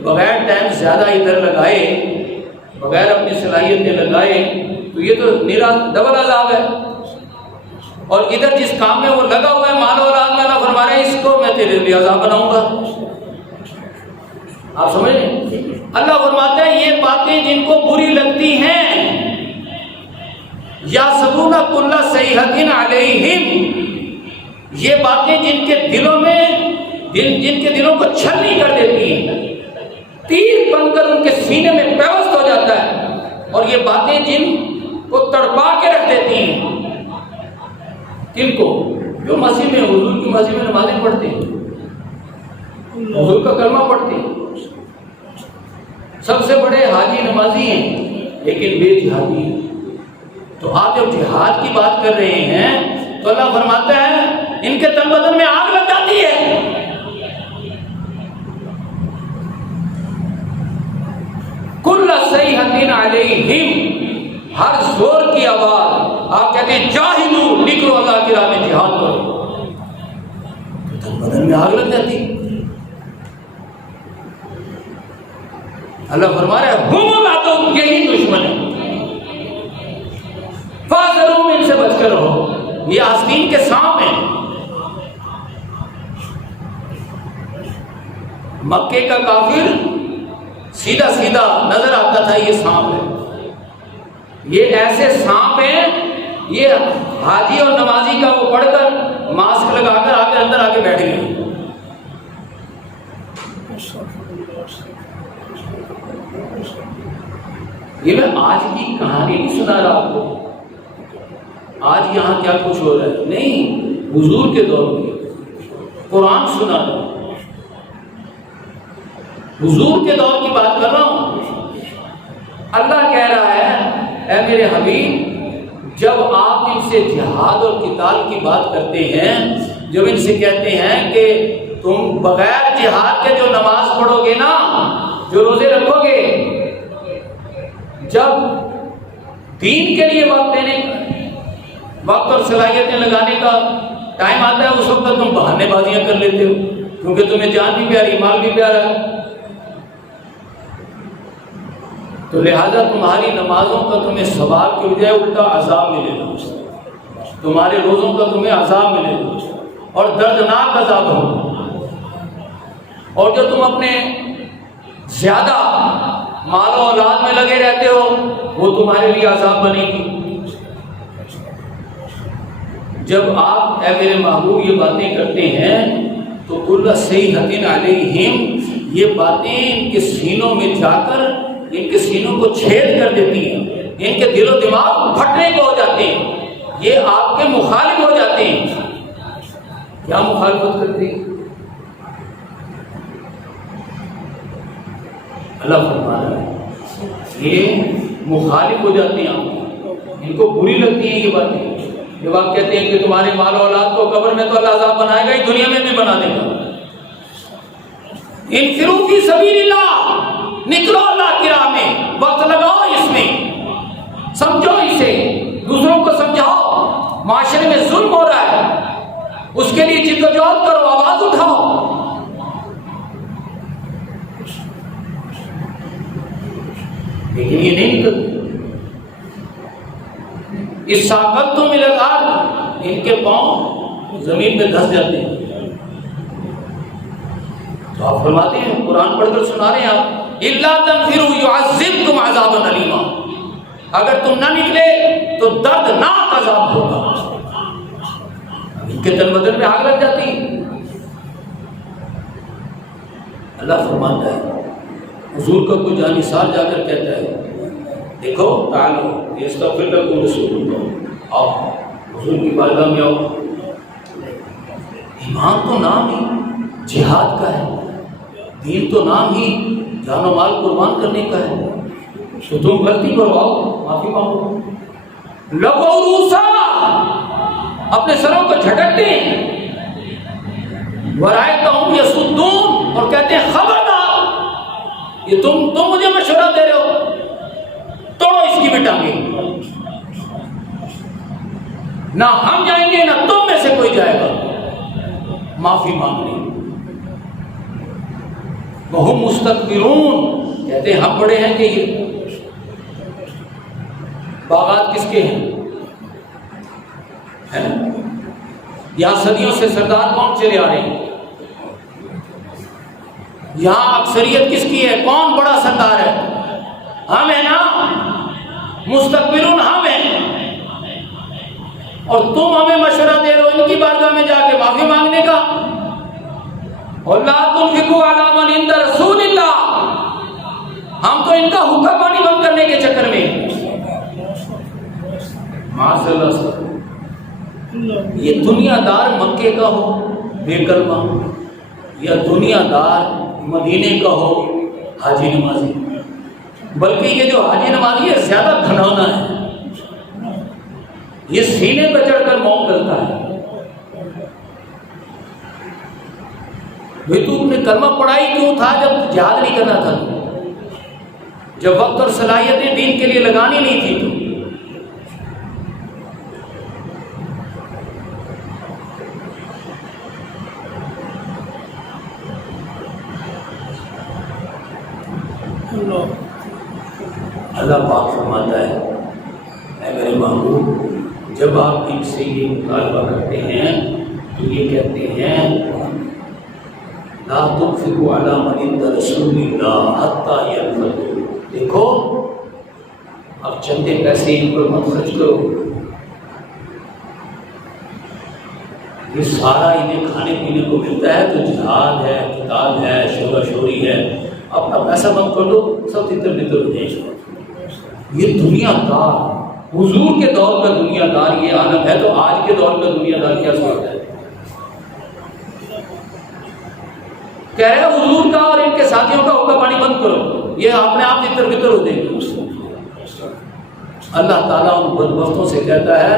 بغیر ٹائم زیادہ ادھر لگائے، بغیر اپنی صلاحیتیں لگائے، تو یہ تو میرا ڈبل عذاب ہے، اور ادھر جس کام میں وہ لگا ہوا ہے مال و اولاد میں، اللہ فرما رہے ہیں اس کو میں تیرے لیے عذاب بناؤں گا۔ آپ سمجھ رہے ہیں؟ اللہ فرماتا ہے یہ باتیں جن کو بری لگتی ہیں، یحسبون کل صیحۃ علیہم، یہ باتیں جن کے دلوں کو چھلنی کر دیتی ہیں، تیر بن کر ان کے سینے میں پیوست ہو جاتا ہے، اور یہ باتیں جن کو تڑپا کے رکھ دیتی ہیں، کن کو؟ جو مسجد میں حضور کی مسجد میں نمازیں پڑھتے ہیں، حضور کا کلمہ پڑھتے ہیں، سب سے بڑے حاجی نمازی ہیں لیکن بے جہادی ہیں۔ تو آپ جب جہاد کی بات کر رہے ہیں تو اللہ فرماتا ہے ان کے تن بدن میں آگ لگ جاتی ہے۔ کل صیحۃ علیہم، ہر زور کی آواز آپ کہتے ہیں جاہدوا، نکلو اللہ کی راہ میں جہاد کرو، تن بدن میں آگ لگ جاتی ہے۔ اللہ فرما رہا ہے ہم العدو، یہی دشمن ہے، فاحذروہم، ان سے بچ کر رہو، یہ آستین کے سانپ ہیں۔ مکے کا کافر سیدھا سیدھا نظر آتا تھا یہ سانپ ہے، یہ ایسے سانپ ہیں، یہ حاجی اور نمازی کا وہ پڑھ کر ماسک لگا کر آ کے اندر آ کے بیٹھ گئے۔ یہ میں آج کی کہانی نہیں سنا رہا آپ کو، آج یہاں کیا کچھ ہو رہا ہے، نہیں، حضور کے دور میں قرآن سنا رہا ہوں، حضور کے دور کی بات کر رہا ہوں۔ اللہ کہہ رہا ہے اے میرے حبیب، جب آپ ان سے جہاد اور قتال کی بات کرتے ہیں، جب ان سے کہتے ہیں کہ تم بغیر جہاد کے جو نماز پڑھو گے نا، جو روزے رکھو گے، جب دین کے لیے وقت دینے، وقت اور صلاحیتیں لگانے کا ٹائم آتا ہے، اس وقت تم بہانے بازیاں کر لیتے ہو، کیونکہ تمہیں جان بھی پیاری، مال بھی پیارا ہے، تو لہذا تمہاری نمازوں کا تمہیں ثواب کے بجائے الٹا عذاب ملے گا، تمہارے روزوں کا تمہیں عذاب ملے گا، اور دردناک عذاب ہوگا۔ اور جو تم اپنے زیادہ مال و اولاد میں لگے رہتے ہو، وہ تمہارے لیے عذاب بنے گی۔ جب آپ اے میرے محبوب یہ باتیں کرتے ہیں تو کل صیحۃ علیہم، یہ باتیں ان کے سینوں میں جا کر ان کے سینوں کو چھید کر دیتی ہیں، ان کے دل و دماغ پھٹنے کو ہو جاتے ہیں، یہ آپ کے مخالف ہو جاتے ہیں۔ کیا مخالفت کرتے ہیں؟ اللہ فرما رہا ہے یہ مخالف ہو جاتے ہیں، ان کو بری لگتی ہیں یہ باتیں، جب آپ کہتے ہیں کہ تمہارے مال و اولاد کو قبر میں تو اللہ عذاب بنائے گا ہی، دنیا میں بھی بنا دے گا۔ انفروا فی سبیل اللہ، نکلو اللہ کی راہ میں، وقت لگاؤ اس میں، سمجھو اسے، دوسروں کو سمجھاؤ، معاشرے میں ظلم ہو رہا ہے، اس کے لیے جدوجہد کرو، آواز اٹھاؤ۔ لیکن یہ نہیں نکلتے، اس ساقطتم الی الارض، ان کے پاؤں زمین میں دھس جاتے ہیں۔ تو آپ فرماتے ہیں، قرآن پڑھ کر سنا رہے ہیں آپ، الا تنفروا يعذبكم عذابا الیما، اگر تم نہ نکلے تو دردناک عذاب ہوگا۔ ان کے تن بدن میں آگ لگ جاتی۔ اللہ فرماتا ہے، حضور کا کوئی جانثار جا کر کہتا ہے، دیکھو تعالوا یستغفر لکم رسول اللہ، آؤ حضور کی بارگاہ میں آؤ۔ ایمان تو نام ہی جہاد کا ہے، دین تو نام ہی جان و مال قربان کرنے کا ہے، تو تم غلطی کرو، آؤ معافی مانگو۔ لبوا رؤوسا، اپنے سروں کو جھٹکتے ہیں، ورأیتہم یصدون، اور کہتے ہیں خبردار، یہ تم مجھے مشورہ دے رہے ہو، توڑو اس کی بھی ٹانگیں، نہ ہم جائیں گے نہ تم میں سے کوئی جائے گا معافی مانگنے۔ وہم مستکبرون، کہتے ہیں ہم بڑے ہیں کہ یہ باغات کس کے ہیں؟ یہاں صدیوں سے سردار کون چلے آ رہے ہیں؟ یہاں اکثریت کس کی ہے؟ کون بڑا سردار ہے؟ ہم ہیں نا، مستکبرون ہم ہیں، اور تم ہمیں مشورہ دے رہے ہو ان کی بارگاہ میں جا کے معافی مانگنے کا۔ اور لا تنفقوا علی من عند رسول اللہ، ہم تو ان کا حکم پانی بند کرنے کے چکر میں معاذ اللہ سے یہ دنیا دار مکے کا ہو بے کلمہ یا دنیا دار مدینے کا ہو حاجی نمازی، بلکہ یہ جو حاجی نمازی ہے زیادہ گھنونا ہے، یہ سینے پہ چڑھ کر موت کرتا ہے۔ بھئی تو نے کلمہ پڑھائی کیوں تھا جب جہاد نہیں کرنا تھا، جب وقت اور صلاحیتیں دین کے لیے لگانی نہیں تھی تو اللہ پاک فرماتا ہے اے میرے محبوب جب آپ ان سے یہ مطالبہ کرتے ہیں تو یہ کہتے ہیں لا تنفقوا علی من عند رسول اللہ حتی ينفضوا، دیکھو اب چندے پیسے ان پر مت خرچ کرو، یہ سارا انہیں کھانے پینے کو ملتا ہے تو جہاد ہے، قتال ہے، شورا شوری ہے، اپنا پیسہ بند کر دو، سب تتر بتر ہو جائے۔ یہ دنیا دار حضور کے دور کا دنیا دار یہ عالم ہے تو آج کے دور کا دنیا دار کیا سوچتا ہے؟ کہہ رہے ہیں حضور کا اور ان کے ساتھیوں کا حقہ پانی بند کرو، یہ اپنے آپ تتر بتر ہو جائے گی۔ اللہ تعالیٰ ان بدبختوں سے کہتا ہے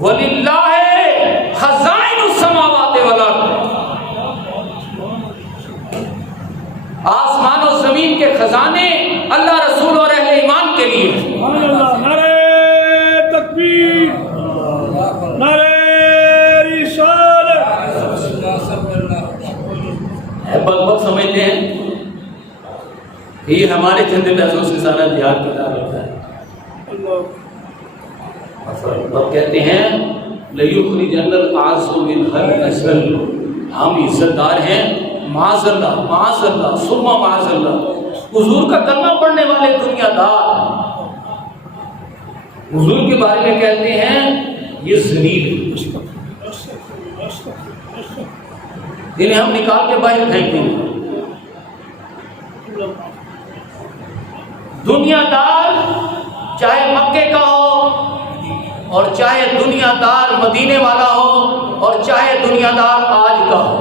وَلِلَّهِ خَزَائِنُ السَّمَاوَاتِ وَالْأَرْضِ، آسمان و زمین کے خزانے اللہ رسول اور اہل ایمان کے لیے۔ نعرہ تکبیر، نعرہ رسالت۔ بدبخت سمجھتے ہیں کہ یہ ہمارے چندے پیسوں سے سارا جہاد کا کام ہوتا ہے۔ اب کہتے ہیں لَيُخْرِجَنَّ الْأَعَزُّ مِنْهَا الْأَذَلَّ، ہم عزت دار ہیں، معاذ اللہ معاذ اللہ ثم معاذ اللہ۔ حضور کا کلمہ پڑھنے والے دنیا دار حضور کے بارے میں کہتے ہیں یہ ذلیل ہے، انہیں ہم نکال کے باہر پھینک دیں گے۔ دنیا دار چاہے مکے کا ہو اور چاہے دنیا دار مدینے والا ہو اور چاہے دنیا دار آج کا ہو،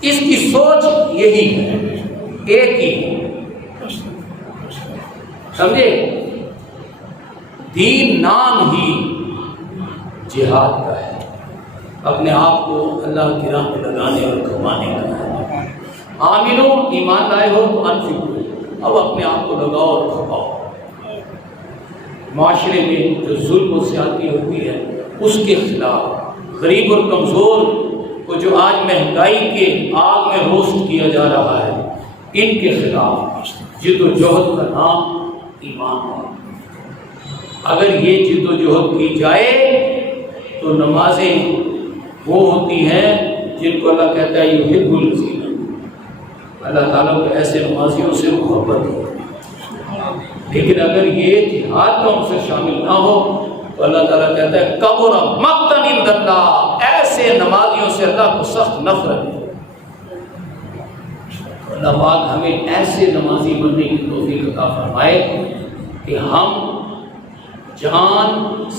اس کی سوچ یہی ہے، ایک ہی، سمجھے؟ دین نام ہی جہاد کا ہے، اپنے آپ کو اللہ کی راہ میں لگانے اور کمانے کا ہے۔ آمنو، ایمان لائے ہو تو انفقو، اب اپنے آپ کو لگاؤ اور کھپاؤ۔ معاشرے میں جو ظلم و زیادتی ہوتی ہے اس کے خلاف، غریب اور کمزور کو جو آج مہنگائی کے آگ میں روسٹ کیا جا رہا ہے، ان کے خلاف جد و جہد کا نام ایمان ہے۔ اگر یہ جد و جہد کی جائے تو نمازیں وہ ہوتی ہیں جن کو اللہ کہتا ہے یحب الذین، اللہ تعالیٰ کو ایسے نمازیوں سے محبت ہے۔ لیکن اگر یہ جہاد کا عنصر شامل نہ ہو تو اللہ تعالیٰ کہتا ہے کبر مقتا عند اللہ، ایسے نمازیوں سے اللہ کو سخت نفرت ہے۔ اللہ پاک ہمیں ایسے نمازی بننے کی توفیق عطا فرمائے کہ ہم جان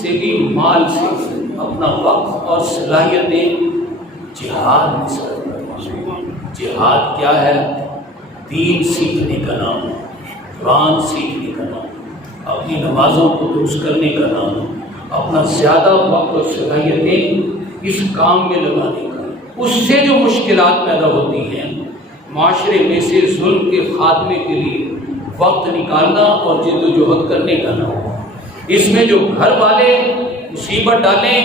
سے بھی مال سے اپنا وقت اور صلاحیتیں جہاد میں صرف کریں۔ جہاد کیا ہے؟ دین سیکھنے کا نام ہے، قرآن سیکھنے کا نام ہے، اپنی نمازوں کو درست کرنے کا نام ہے، اپنا زیادہ وقت اور صلاحیتیں اس کام میں لگانے کا۔ اس سے جو مشکلات پیدا ہوتی ہیں معاشرے میں سے ظلم کے خاتمے کے لیے وقت نکالنا اور جد و جہد کرنے کا نام ہے۔ اس میں جو گھر والے مصیبت ڈالیں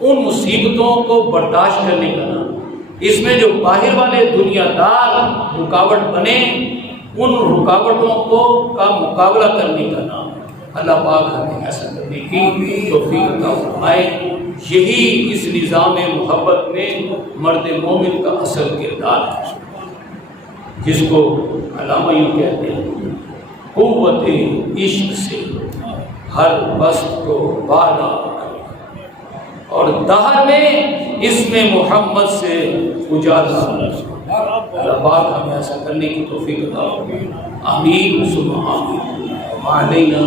ان مصیبتوں کو برداشت کرنے کا نام، اس میں جو باہر والے دنیا دار رکاوٹ بنے ان رکاوٹوں کو کا مقابلہ کرنے کا نام ہے۔ اللہ پاک ہمیں ایسا کرنے کی توفیق عطا فرمائے۔ یہی اس نظام محبت میں مرد مومن کا اصل کردار ہے، جس کو علامہ یوں کہتے ہیں قوت عشق سے ہر بست کو بالا اور دہر میں اس میں محمد سے اجالا۔ اللہ پاک ہمیں ایسا کرنے کی توفیق عطا فرمائے۔ آمین ثم آمین۔ وعلینا